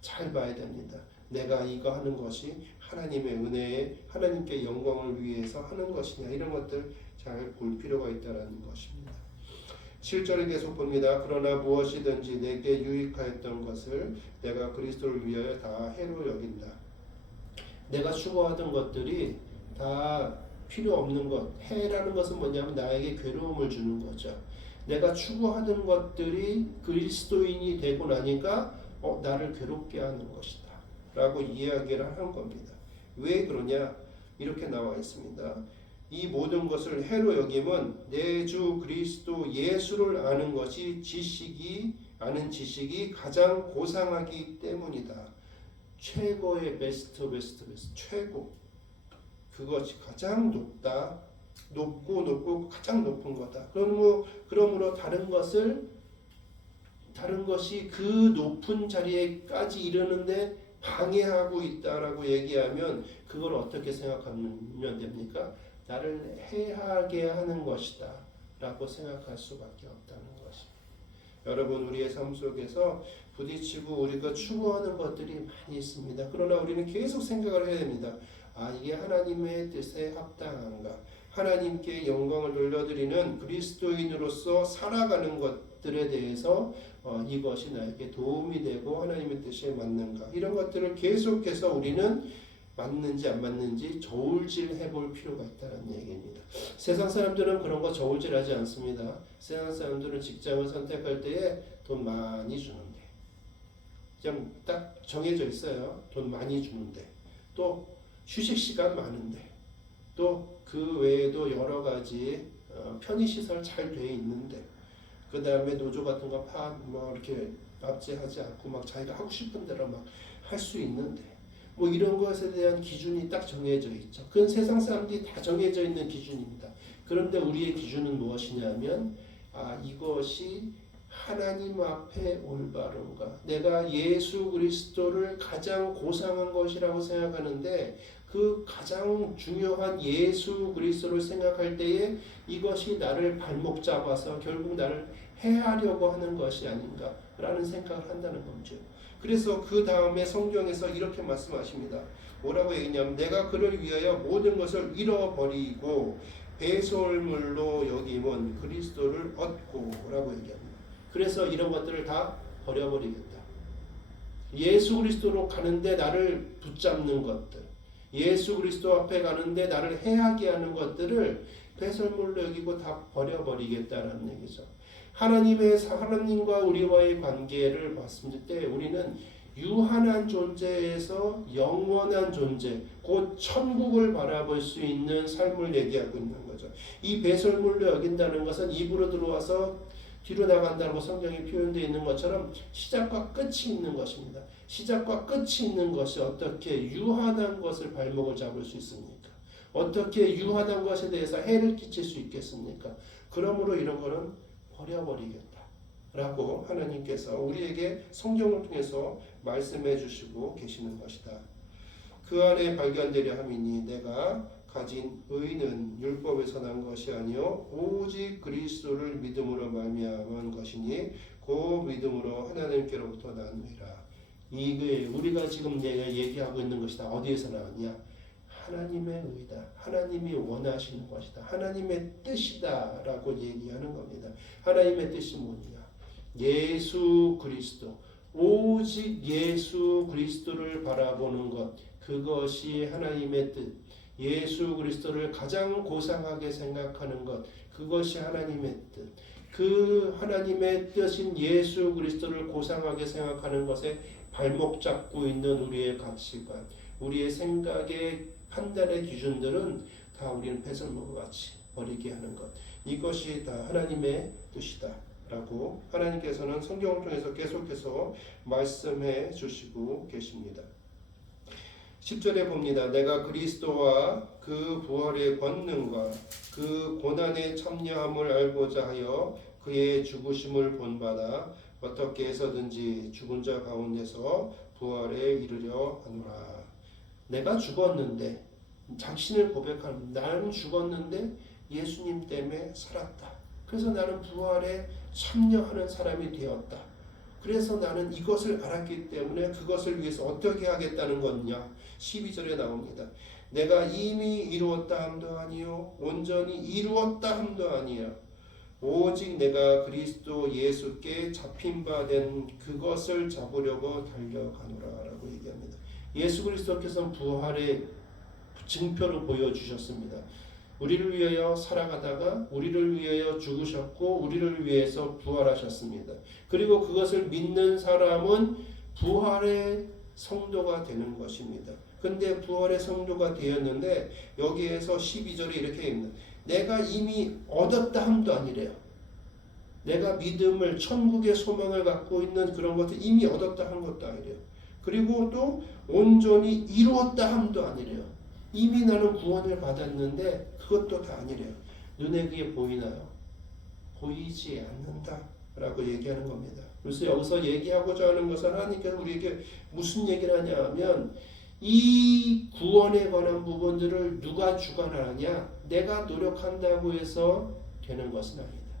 잘 봐야 됩니다. 내가 이거 하는 것이 하나님의 은혜에 하나님께 영광을 위해서 하는 것이냐, 이런 것들 잘 볼 필요가 있다는 것입니다. 7절에 계속 봅니다. 그러나 무엇이든지 내게 유익하였던 것을 내가 그리스도를 위하여 다 해로 여긴다. 내가 추구하던 것들이 다 필요 없는 것, 해라는 것은 뭐냐면 나에게 괴로움을 주는 거죠. 내가 추구하던 것들이 그리스도인이 되고 나니까 나를 괴롭게 하는 것이다 라고 이야기를 하는 겁니다. 왜 그러냐? 이렇게 나와 있습니다. 이 모든 것을 해로 여김은 내 주 그리스도 예수를 아는 것이 아는 지식이 가장 고상하기 때문이다. 최고의 베스트 최고, 그것이 가장 높고 가장 높은 거다. 그러므로 다른 것이 그 높은 자리에까지 이르는데 방해하고 있다라고 얘기하면 그걸 어떻게 생각하면 됩니까? 나를 해하게 하는 것이다 라고 생각할 수밖에 없다는 것입니다. 여러분, 우리의 삶 속에서 부딪히고 우리가 추구하는 것들이 많이 있습니다. 그러나 우리는 계속 생각을 해야 됩니다. 이게 하나님의 뜻에 합당한가? 하나님께 영광을 돌려드리는 그리스도인으로서 살아가는 것들에 대해서 이것이 나에게 도움이 되고 하나님의 뜻에 맞는가? 이런 것들을 계속해서 우리는 맞는지 안 맞는지 저울질 해볼 필요가 있다는 얘기입니다. 세상 사람들은 그런 거 저울질하지 않습니다. 세상 사람들은 직장을 선택할 때에 돈 많이 주는데, 그냥 딱 정해져 있어요. 돈 많이 주는데, 또 휴식 시간 많은데, 또 그 외에도 여러 가지 편의시설 잘 돼 있는데, 그 다음에 노조 같은 거 이렇게 압제하지 않고 막 자기가 하고 싶은 대로 막 할 수 있는데, 이런 것에 대한 기준이 딱 정해져 있죠. 그건 세상 사람들이 다 정해져 있는 기준입니다. 그런데 우리의 기준은 무엇이냐면 이것이 하나님 앞에 올바른가? 내가 예수 그리스도를 가장 고상한 것이라고 생각하는데 그 가장 중요한 예수 그리스도를 생각할 때에 이것이 나를 발목 잡아서 결국 나를 해하려고 하는 것이 아닌가라는 생각을 한다는 거죠. 그래서 그 다음에 성경에서 이렇게 말씀하십니다. 뭐라고 얘기냐면 내가 그를 위하여 모든 것을 잃어버리고 배설물로 여김은 그리스도를 얻고 라고 얘기합니다. 그래서 이런 것들을 다 버려버리겠다. 예수 그리스도로 가는데 나를 붙잡는 것들, 예수 그리스도 앞에 가는데 나를 해하게 하는 것들을 배설물로 여기고 다 버려버리겠다는 얘기죠. 하나님과 우리와의 관계를 봤을 때 우리는 유한한 존재에서 영원한 존재, 곧 천국을 바라볼 수 있는 삶을 얘기하고 있는 거죠. 이 배설물로 여긴다는 것은 입으로 들어와서 뒤로 나간다고 성경에 표현되어 있는 것처럼 시작과 끝이 있는 것입니다. 시작과 끝이 있는 것이 어떻게 유한한 것을 발목을 잡을 수 있습니까? 어떻게 유한한 것에 대해서 해를 끼칠 수 있겠습니까? 그러므로 이런 거는 버려버리겠다 라고 하나님께서 우리에게 성경을 통해서 말씀해 주시고 계시는 것이다. 그 안에 발견되려 함이니 내가 가진 의는 율법에서 난 것이 아니요 오직 그리스도를 믿음으로 말미암은 것이니 그 믿음으로 하나님께로부터 나느니라. 이게 우리가 지금 얘기하고 있는 것이다. 어디에서 나왔냐? 하나님의 의다. 하나님이 원하시는 것이다. 하나님의 뜻이다 라고 얘기하는 겁니다. 하나님의 뜻이 뭐냐? 예수 그리스도, 오직 예수 그리스도를 바라보는 것, 그것이 하나님의 뜻. 예수 그리스도를 가장 고상하게 생각하는 것, 그것이 하나님의 뜻. 그 하나님의 뜻인 예수 그리스도를 고상하게 생각하는 것에 발목 잡고 있는 우리의 가치관, 우리의 생각의 판단의 기준들은 다 우리는 배설물과 같이 버리게 하는 것. 이것이 다 하나님의 뜻이다 라고 하나님께서는 성경을 통해서 계속해서 말씀해 주시고 계십니다. 10절에 봅니다. 내가 그리스도와 그 부활의 권능과 그 고난에 참여함을 알고자 하여 그의 죽으심을 본받아 어떻게 해서든지 죽은 자 가운데서 부활에 이르려 하노라. 내가 죽었는데, 자신을 고백하는, 나는 죽었는데 예수님 때문에 살았다. 그래서 나는 부활에 참여하는 사람이 되었다. 그래서 나는 이것을 알았기 때문에 그것을 위해서 어떻게 하겠다는 거냐. 12절에 나옵니다. 내가 이미 이루었다 함도 아니요 온전히 이루었다 함도 아니야. 오직 내가 그리스도 예수께 잡힌 바 된 그것을 잡으려고 달려가노라 라고 얘기합니다. 예수 그리스도께서는 부활의 증표를 보여주셨습니다. 우리를 위하여 살아가다가 우리를 위하여 죽으셨고 우리를 위해서 부활하셨습니다. 그리고 그것을 믿는 사람은 부활의 성도가 되는 것입니다. 근데 부활의 성도가 되었는데 여기에서 12절에 이렇게 있는 내가 이미 얻었다 함도 아니래요. 내가 믿음을 천국의 소망을 갖고 있는 그런 것을 이미 얻었다 한 것도 아니래요. 그리고 또 온전히 이루었다 함도 아니래요. 이미 나는 구원을 받았는데 그것도 다 아니래요. 눈에 그게 보이나요? 보이지 않는다 라고 얘기하는 겁니다. 그래서 여기서 얘기하고자 하는 것은 하나님께서 우리에게 무슨 얘기를 하냐 하면 이 구원에 관한 부분들을 누가 주관하느냐? 내가 노력한다고 해서 되는 것은 아니다.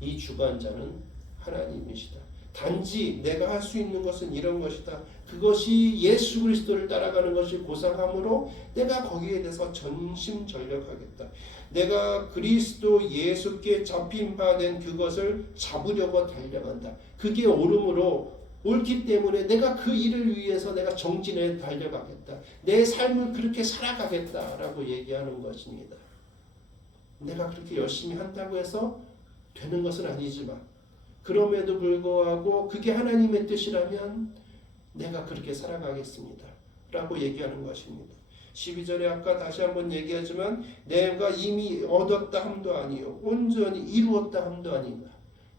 이 주관자는 하나님이시다. 단지 내가 할 수 있는 것은 이런 것이다. 그것이 예수 그리스도를 따라가는 것이 고상함으로 내가 거기에 대해서 전심전력하겠다. 내가 그리스도 예수께 잡힌 바 된 그것을 잡으려고 달려간다. 그게 옳음으로 옳기 때문에 내가 그 일을 위해서 내가 정진해 달려가겠다. 내 삶을 그렇게 살아가겠다라고 얘기하는 것입니다. 내가 그렇게 열심히 한다고 해서 되는 것은 아니지만 그럼에도 불구하고 그게 하나님의 뜻이라면 내가 그렇게 살아가겠습니다. 라고 얘기하는 것입니다. 12절에 아까 다시 한번 얘기하지만 내가 이미 얻었다 함도 아니요 온전히 이루었다 함도 아니다.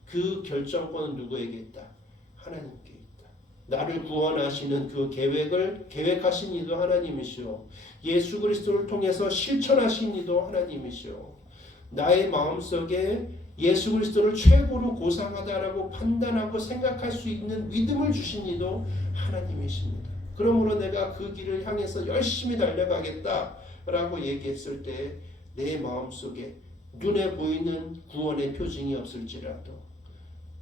그 결정권은 누구에게 있다? 하나님께 있다. 나를 구원하시는 그 계획을 계획하신 이도 하나님이시오. 예수 그리스도를 통해서 실천하신 이도 하나님이시오. 나의 마음속에 예수 그리스도를 최고로 고상하다라고 판단하고 생각할 수 있는 믿음을 주신 이도 하나님이십니다. 그러므로 내가 그 길을 향해서 열심히 달려가겠다라고 얘기했을 때 내 마음속에 눈에 보이는 구원의 표징이 없을지라도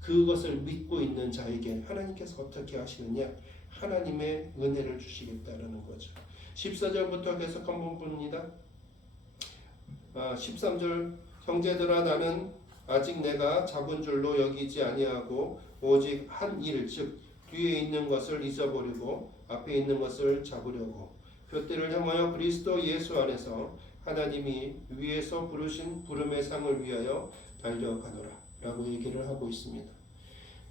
그것을 믿고 있는 자에게 하나님께서 어떻게 하시느냐? 하나님의 은혜를 주시겠다라는 거죠. 14절부터 계속 한번 봅니다. 13절 형제들아 나는 아직 내가 잡은 줄로 여기지 아니하고 오직 한 일 즉 뒤에 있는 것을 잊어버리고 앞에 있는 것을 잡으려고 표대를 향하여 그리스도 예수 안에서 하나님이 위에서 부르신 부름의 상을 위하여 달려가노라 라고 얘기를 하고 있습니다.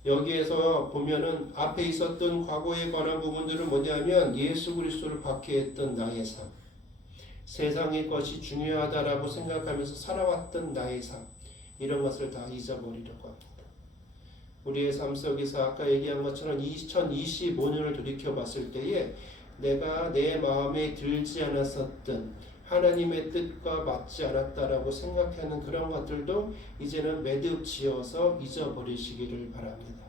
여기에서 보면은 앞에 있었던 과거에 관한 부분들은 뭐냐면 예수 그리스도를 받게 했던 나의 삶, 세상의 것이 중요하다라고 생각하면서 살아왔던 나의 삶, 이런 것을 다 잊어버리려고 합니다. 우리의 삶 속에서 아까 얘기한 것처럼 2025년을 돌이켜 봤을 때에 내가 내 마음에 들지 않았었던 하나님의 뜻과 맞지 않았다라고 생각하는 그런 것들도 이제는 매듭 지어서 잊어버리시기를 바랍니다.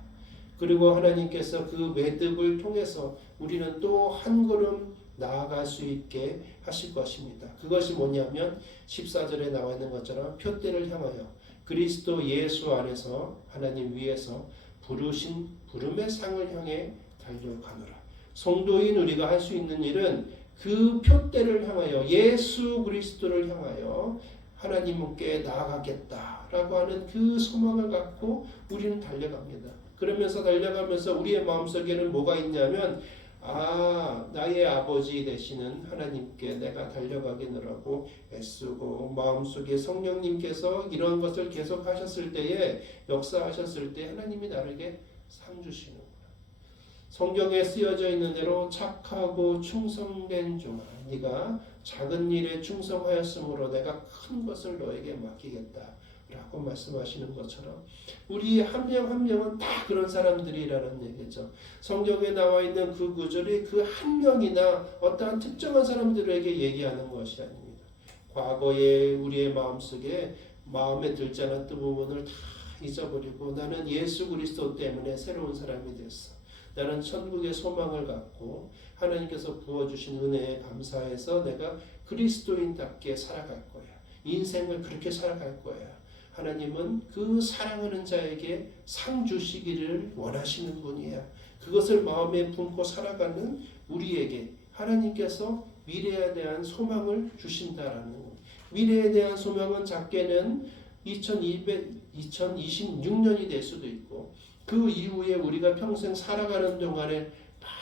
그리고 하나님께서 그 매듭을 통해서 우리는 또 한 걸음 나아갈 수 있게 하실 것입니다. 그것이 뭐냐면 14절에 나와 있는 것처럼 표대를 향하여 그리스도 예수 안에서 하나님 위에서 부르신 부름의 상을 향해 달려가노라. 성도인 우리가 할 수 있는 일은 그 표대를 향하여 예수 그리스도를 향하여 하나님께 나아가겠다라고 하는 그 소망을 갖고 우리는 달려갑니다. 그러면서 달려가면서 우리의 마음속에는 뭐가 있냐면 나의 아버지 되시는 하나님께 내가 달려가기느라고 애쓰고 마음속에 성령님께서 이런 것을 계속 하셨을 때에 역사하셨을 때 하나님이 나에게 상 주시는구나. 성경에 쓰여져 있는 대로 착하고 충성된 종아, 네가 작은 일에 충성하였으므로 내가 큰 것을 너에게 맡기겠다 라고 말씀하시는 것처럼 우리 한 명 한 명은 다 그런 사람들이라는 얘기죠. 성경에 나와 있는 그 구절이 그 한 명이나 어떠한 특정한 사람들에게 얘기하는 것이 아닙니다. 과거에 우리의 마음속에 마음에 들지 않았던 부분을 다 잊어버리고 나는 예수 그리스도 때문에 새로운 사람이 됐어. 나는 천국의 소망을 갖고 하나님께서 부어주신 은혜에 감사해서 내가 그리스도인답게 살아갈 거야. 인생을 그렇게 살아갈 거야. 하나님은 그 사랑하는 자에게 상 주시기를 원하시는 분이야. 그것을 마음에 품고 살아가는 우리에게 하나님께서 미래에 대한 소망을 주신다라는 것. 미래에 대한 소망은 작게는 2026년이 될 수도 있고 그 이후에 우리가 평생 살아가는 동안에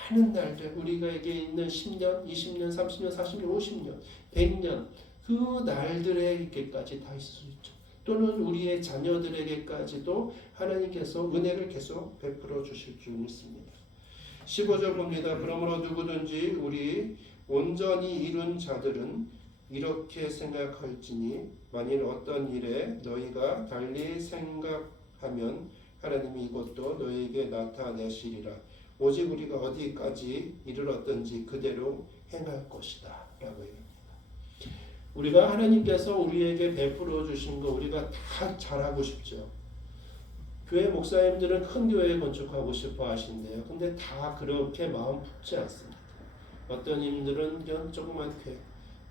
많은 날들 우리가에게 있는 10년, 20년, 30년, 40년, 50년, 100년 그 날들에게까지 다 있을 수 있죠. 또는 우리의 자녀들에게까지도 하나님께서 은혜를 계속 베풀어 주실 줄 믿습니다. 15절 봅니다. 그러므로 누구든지 우리 온전히 이룬 자들은 이렇게 생각할지니 만일 어떤 일에 너희가 달리 생각하면 하나님이 이것도 너희에게 나타내시리라. 오직 우리가 어디까지 이르렀든지 그대로 행할 것이다 라고 얘기합니다. 우리가 하나님께서 우리에게 베풀어 주신 거 우리가 다 잘하고 싶죠. 교회 목사님들은 큰 교회 건축하고 싶어 하신대요. 근데 다 그렇게 마음 품지 않습니다. 어떤 님들은 그냥 조그만 교회,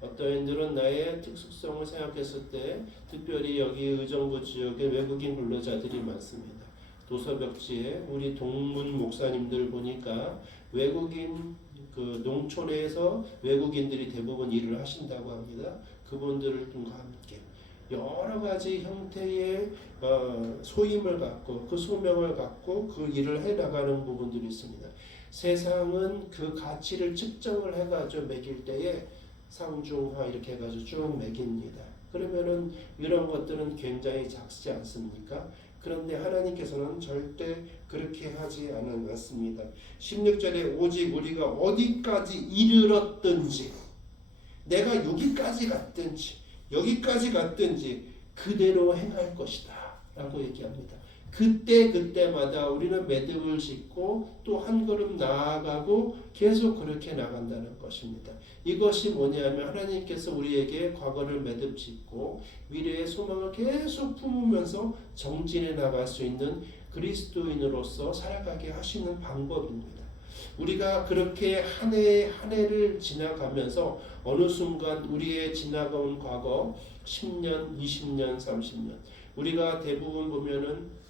어떤 님들은 나의 특수성을 생각했을 때 특별히 여기 의정부 지역에 외국인 근로자들이 많습니다. 도서벽지에 우리 동문 목사님들 보니까 외국인 그 농촌에서 외국인들이 대부분 일을 하신다고 합니다. 그분들과 함께 여러 가지 형태의 소임을 갖고 그 소명을 갖고 그 일을 해 나가는 부분들이 있습니다. 세상은 그 가치를 측정을 해가지고 매길 때에 상중하 이렇게 해가지고 쭉 매깁니다. 그러면은 이런 것들은 굉장히 작지 않습니까? 그런데 하나님께서는 절대 그렇게 하지 않았습니다. 16절에 오직 우리가 어디까지 이르렀든지 내가 여기까지 갔든지 그대로 행할 것이다 라고 얘기합니다. 그때마다 우리는 매듭을 짓고 또 한 걸음 나아가고 계속 그렇게 나간다는 것입니다. 이것이 뭐냐면 하나님께서 우리에게 과거를 매듭 짓고 미래의 소망을 계속 품으면서 정진해 나갈 수 있는 그리스도인으로서 살아가게 하시는 방법입니다. 우리가 그렇게 한 해 한 해를 지나가면서 어느 순간 우리의 지나가온 과거 10년, 20년, 30년 우리가 대부분 보면은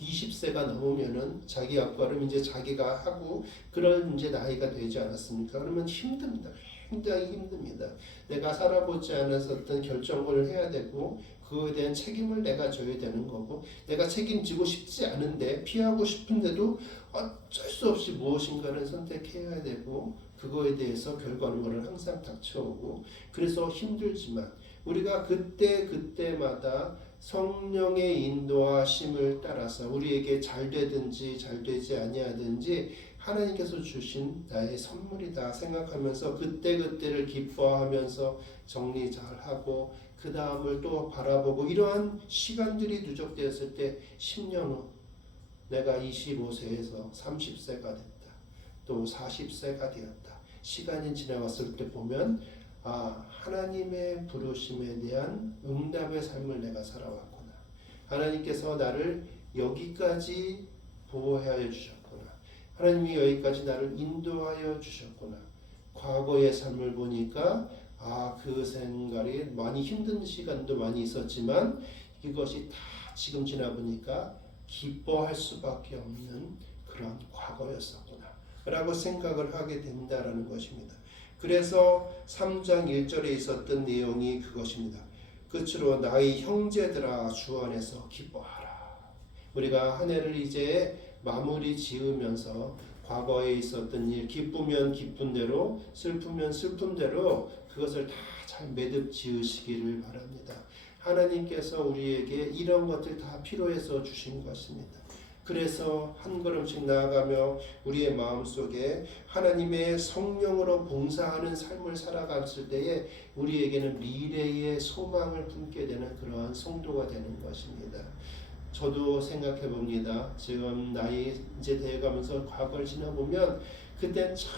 20세가 넘으면은 자기 앞가름 이제 자기가 하고 그런 이제 나이가 되지 않았습니까? 그러면 힘듭니다. 굉장히 힘듭니다. 내가 살아보지 않았었던 결정을 해야 되고 그거에 대한 책임을 내가 져야 되는 거고 내가 책임지고 싶지 않은데 피하고 싶은데도 어쩔 수 없이 무엇인가를 선택해야 되고 그거에 대해서 결과물을 항상 닥쳐오고 그래서 힘들지만 우리가 그때마다 성령의 인도하심을 따라서 우리에게 잘 되든지 잘 되지 아니하든지 하나님께서 주신 나의 선물이다 생각하면서 그때를 기뻐하면서 정리 잘하고 그 다음을 또 바라보고 이러한 시간들이 누적되었을 때 10년 후 내가 25세에서 30세가 됐다. 또 40세가 되었다. 시간이 지나갔을 때 보면 하나님의 부르심에 대한 응답의 삶을 내가 살아왔구나. 하나님께서 나를 여기까지 보호하여 주셨구나. 하나님이 여기까지 나를 인도하여 주셨구나. 과거의 삶을 보니까 그 생각이 많이 힘든 시간도 많이 있었지만 이것이 다 지금 지나보니까 기뻐할 수밖에 없는 그런 과거였었구나 라고 생각을 하게 된다라는 것입니다. 그래서 3장 1절에 있었던 내용이 그것입니다. 끝으로 나의 형제들아 주 안에서 기뻐하라. 우리가 한 해를 이제 마무리 지으면서 과거에 있었던 일, 기쁘면 기쁜 대로, 슬프면 슬픈 대로 그것을 다 잘 매듭 지으시기를 바랍니다. 하나님께서 우리에게 이런 것들 다 필요해서 주신 것입니다. 그래서 한 걸음씩 나아가며 우리의 마음속에 하나님의 성령으로 봉사하는 삶을 살아갔을 때에 우리에게는 미래의 소망을 품게 되는 그러한 성도가 되는 것입니다. 저도 생각해 봅니다. 지금 나이 이제 되어가면서 과거를 지나보면 그때 참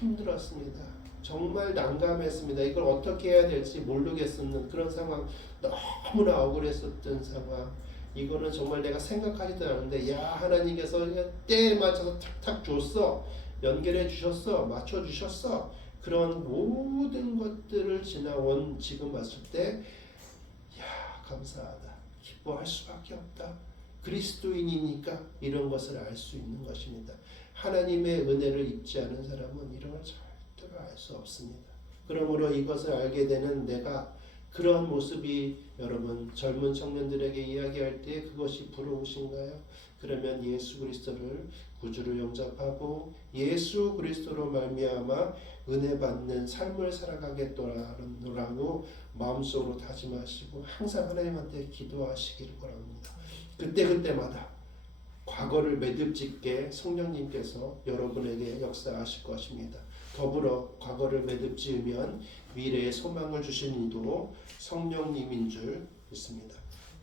힘들었습니다. 정말 난감했습니다. 이걸 어떻게 해야 될지 모르겠었는 그런 상황, 너무나 억울했었던 상황. 이거는 정말 내가 생각하지도 않았는데 야 하나님께서 때에 맞춰서 탁탁 줬어, 연결해 주셨어, 맞춰 주셨어. 그런 모든 것들을 지나온 지금 봤을 때 야 감사하다, 기뻐할 수밖에 없다. 그리스도인이니까 이런 것을 알 수 있는 것입니다. 하나님의 은혜를 입지 않은 사람은 이런 걸 절대로 알 수 없습니다. 그러므로 이것을 알게 되는 내가 그런 모습이 여러분 젊은 청년들에게 이야기할 때 그것이 부러우신가요? 그러면 예수 그리스도를 구주로 영접하고 예수 그리스도로 말미암아 은혜 받는 삶을 살아가겠노라고 마음속으로 다짐하시고 항상 하나님한테 기도하시기를 바랍니다. 그때마다 과거를 매듭짓게 성령님께서 여러분에게 역사하실 것입니다. 더불어 과거를 매듭지으면 미래의 소망을 주신 이도 성령님인 줄 믿습니다.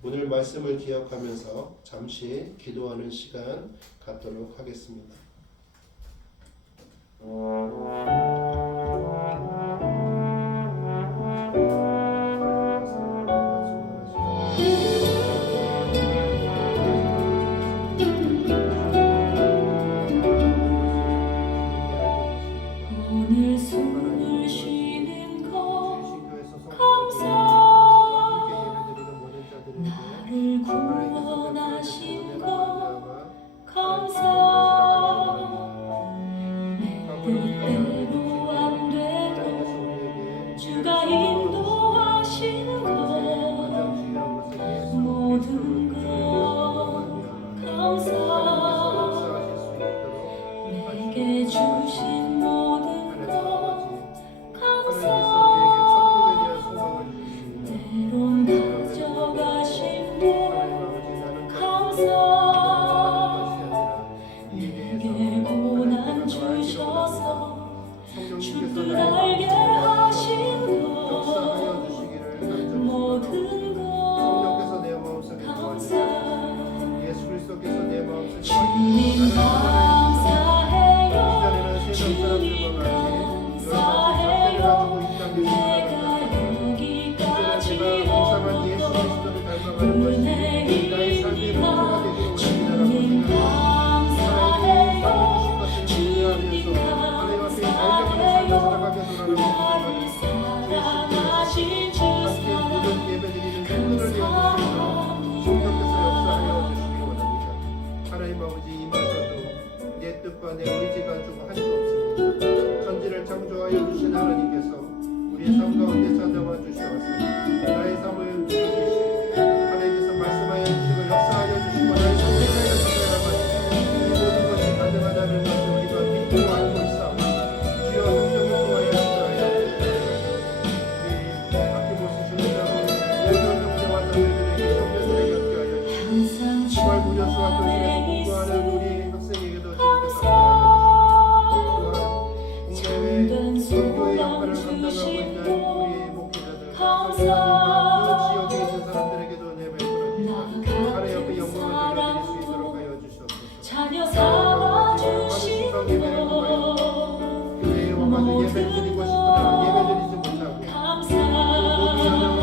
오늘 말씀을 기억하면서 잠시 기도하는 시간 갖도록 하겠습니다. 오늘 숨을 쉬는 것 나를 구원하신 것 감사. 내 뜻대로 안 되고 주가 인도하신 것 모든 것 감사. 내게 주신 모든 것 감사. 때론 가져가신 분 감사. 내게 고난 주셔서 주를 알게 하신 것 모든 것 감사. 주님 감사해요. 주님 감사해요. 내가 여기까지 온 것 은혜입니다. 주님 감사해요. 주님 감사해요. 나를 사랑하신 주 사랑 감사합니다. 하나님 아버지 임하셔도 내 뜻과 내 의지가 좀 할 수 없습니다. 천지를 창조하여 주신 하나님께서 우리의 삶 가운데 찾아와 주시옵소서. 나의 삶을 주시고 하나님께서 말씀하여 주시고 역사하여 주시고 나의 삶을 하여 주셔야만 이 모든 것이 가능하다는 것을 우리가 믿고 알고 있사오니 주여 성령을 통하여 역사하여 우리 아낌없이 주는 모든 형제와 자매들에게 청년들에게 역사하여 주시고 주말 무료 수학 교실에서 공부하는 우리 학생에게도 주님께서 또한 국내외 선교의 역할을 감당하고 있는 우리 목회자들 그 지역에 있는 사람들에게도 내 베풀어 주시고 하나님 옆에 영광을 돌려드릴 수 있도록 하여 주시옵소서. 자녀 삼아 주신 것 교회에 와가지고 예배 드리고 싶으나 예배 드리지 못하고 목이 하나가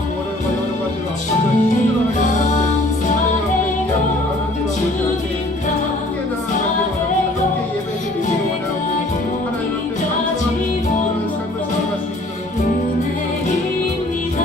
여러 가지로 아파서 힘들어하는 사람들 하나님 주님 감사해요. 함께 예배 드리기를 원하고 하나님 앞에 감사하는 그런 삶을 살아갈 수 있도록 은혜입니다.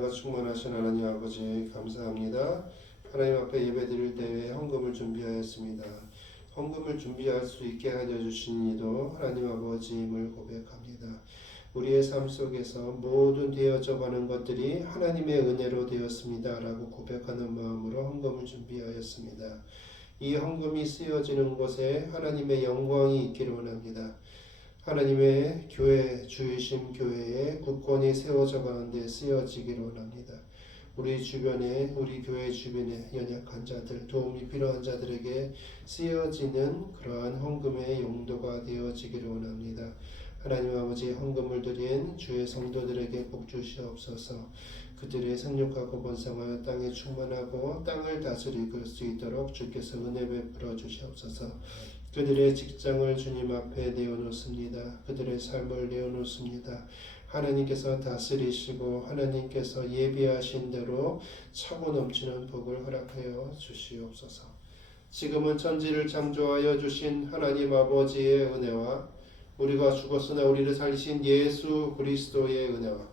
은혜가 충만하신 하나님 아버지 감사합니다. 하나님 앞에 예배드릴 때에 헌금을 준비하였습니다. 헌금을 준비할 수 있게 하여 주신 이도 하나님 아버지임을 고백합니다. 우리의 삶 속에서 모든 되어져 가는 것들이 하나님의 은혜로 되었습니다 라고 고백하는 마음으로 헌금을 준비하였습니다. 이 헌금이 쓰여지는 곳에 하나님의 영광이 있기를 원합니다. 하나님의 교회, 주이심 교회에 굳건히 세워져 가는데 쓰여지기를 원합니다. 우리 주변에, 우리 교회 주변에 연약한 자들, 도움이 필요한 자들에게 쓰여지는 그러한 헌금의 용도가 되어지기를 원합니다. 하나님 아버지, 헌금을 드린 주의 성도들에게 복 주시옵소서. 그들의 생육하고 번성하여 땅에 충만하고 땅을 다스릴 수 있도록 주께서 은혜 베풀어 주시옵소서. 그들의 직장을 주님 앞에 내어놓습니다. 그들의 삶을 내어놓습니다. 하나님께서 다스리시고 하나님께서 예비하신 대로 차고 넘치는 복을 허락하여 주시옵소서. 지금은 천지를 창조하여 주신 하나님 아버지의 은혜와 우리가 죽었으나 우리를 살리신 예수 그리스도의 은혜와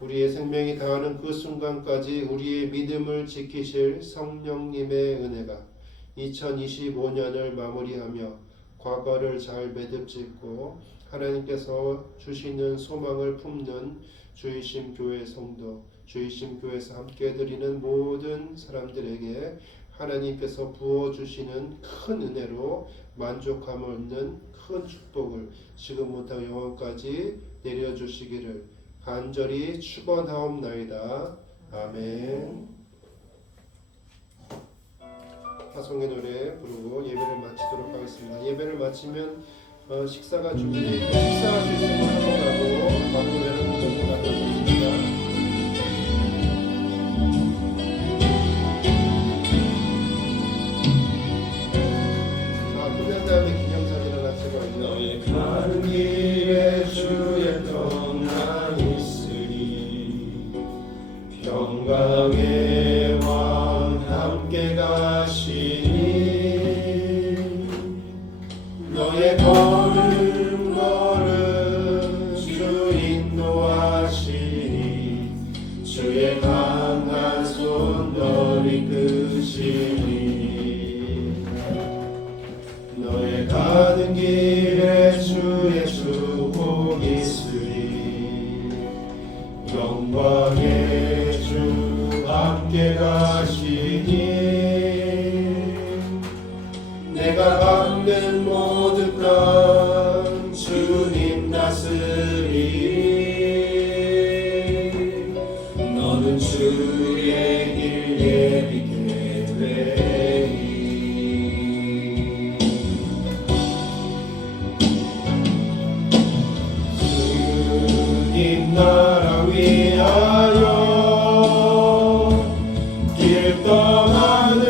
우리의 생명이 다하는 그 순간까지 우리의 믿음을 지키실 성령님의 은혜가 2025년을 마무리하며 과거를 잘 매듭짓고 하나님께서 주시는 소망을 품는 주이심 교회 성도, 주이심 교회에서 함께 드리는 모든 사람들에게 하나님께서 부어주시는 큰 은혜로 만족함을 얻는 큰 축복을 지금부터 영원까지 내려주시기를 간절히 축원하옵나이다. 아멘. 파송의 노래 부르고 예배를 마치도록 하겠습니다. 예배를 마치면 식사가 준비되어 있고 식사할 수 있는 걸 한번 가고 바쁘면 공부가 되겠습니다. 끝난 다음에 기념사진을 같이 봐요. 너의 가는 길에 주의 평강 있으리 평강의 왕 함께 가시니 너의 걸음 주 인도하시니 주의 강한 손 널 이끄시니 너의 가는 길에 주의 축복 있으리 영광의 주 함께 가시니 내가 받는 모든 것 주님 다스리 너는 주의 길 예비케 되리 주님 나라 위하여 길 떠나는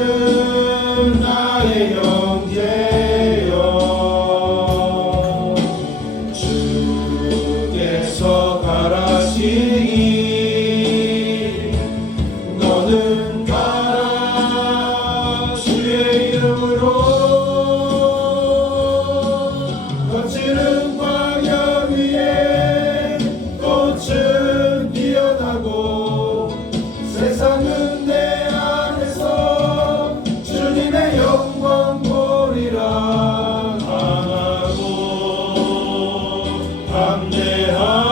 나의 형제여 주께서 가라시니 너는 가라 주의 이름으로 거칠은 광야 위에 꽃은 피어나고 세상은 내 안에서 주님의 영광 보리라 강하고 담대한